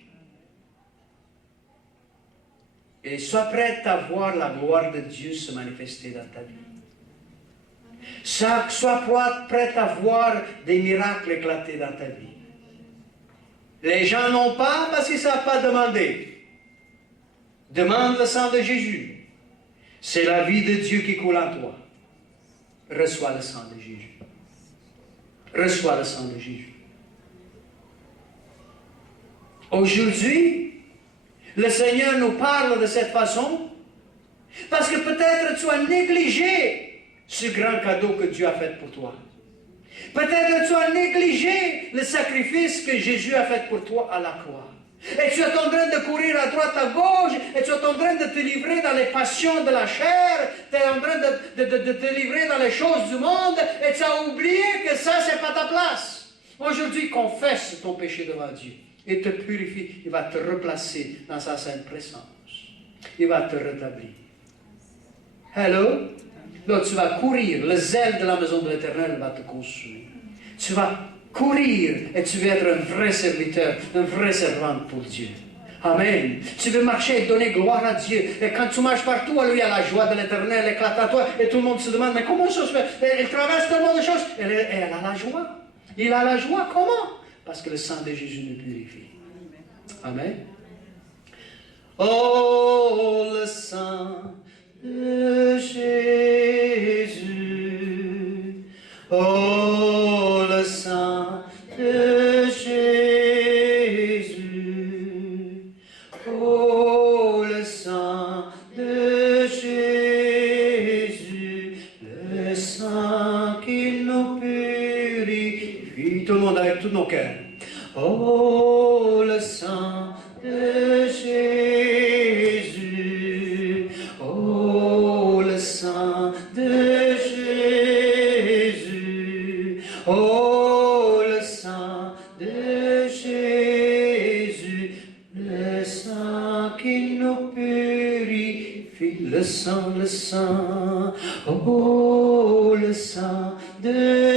Et sois prêt à voir la gloire de Dieu se manifester dans ta vie. Sois prêt à voir des miracles éclater dans ta vie. Les gens n'ont pas parce qu'ils ne savent pas demander. Demande le sang de Jésus. C'est la vie de Dieu qui coule en toi. Reçois le sang de Jésus. Reçois le sang de Jésus. Aujourd'hui, le Seigneur nous parle de cette façon parce que peut-être tu as négligé ce grand cadeau que Dieu a fait pour toi. Peut-être tu as négligé le sacrifice que Jésus a fait pour toi à la croix. Et tu es en train de courir à droite, à gauche, et tu es en train de te livrer dans les passions de la chair, tu es en train de te livrer dans les choses du monde, et tu as oublié que ça, c'est pas ta place. Aujourd'hui, confesse ton péché devant Dieu. Il te purifie, il va te replacer dans sa sainte présence. Il va te rétablir. Hello? Donc tu vas courir, le zèle de la maison de l'Éternel va te consumer. Tu vas courir et tu vas être un vrai serviteur, un vrai servant pour Dieu. Amen. Tu veux marcher et donner gloire à Dieu. Et quand tu marches partout, lui, a la joie de l'Éternel éclate à toi. Et tout le monde se demande, mais comment ça se fait? Elle traverse tellement de choses. Elle a la joie. Il a la joie. Comment? Parce que le sang de Jésus nous purifie. Amen. Oh, le sang de Jésus avec tous nos cœurs. Oh, le sang de Jésus. Oh, le sang de Jésus. Oh, le sang de Jésus. Le sang qui nous purifie. Le sang. Oh, le sang de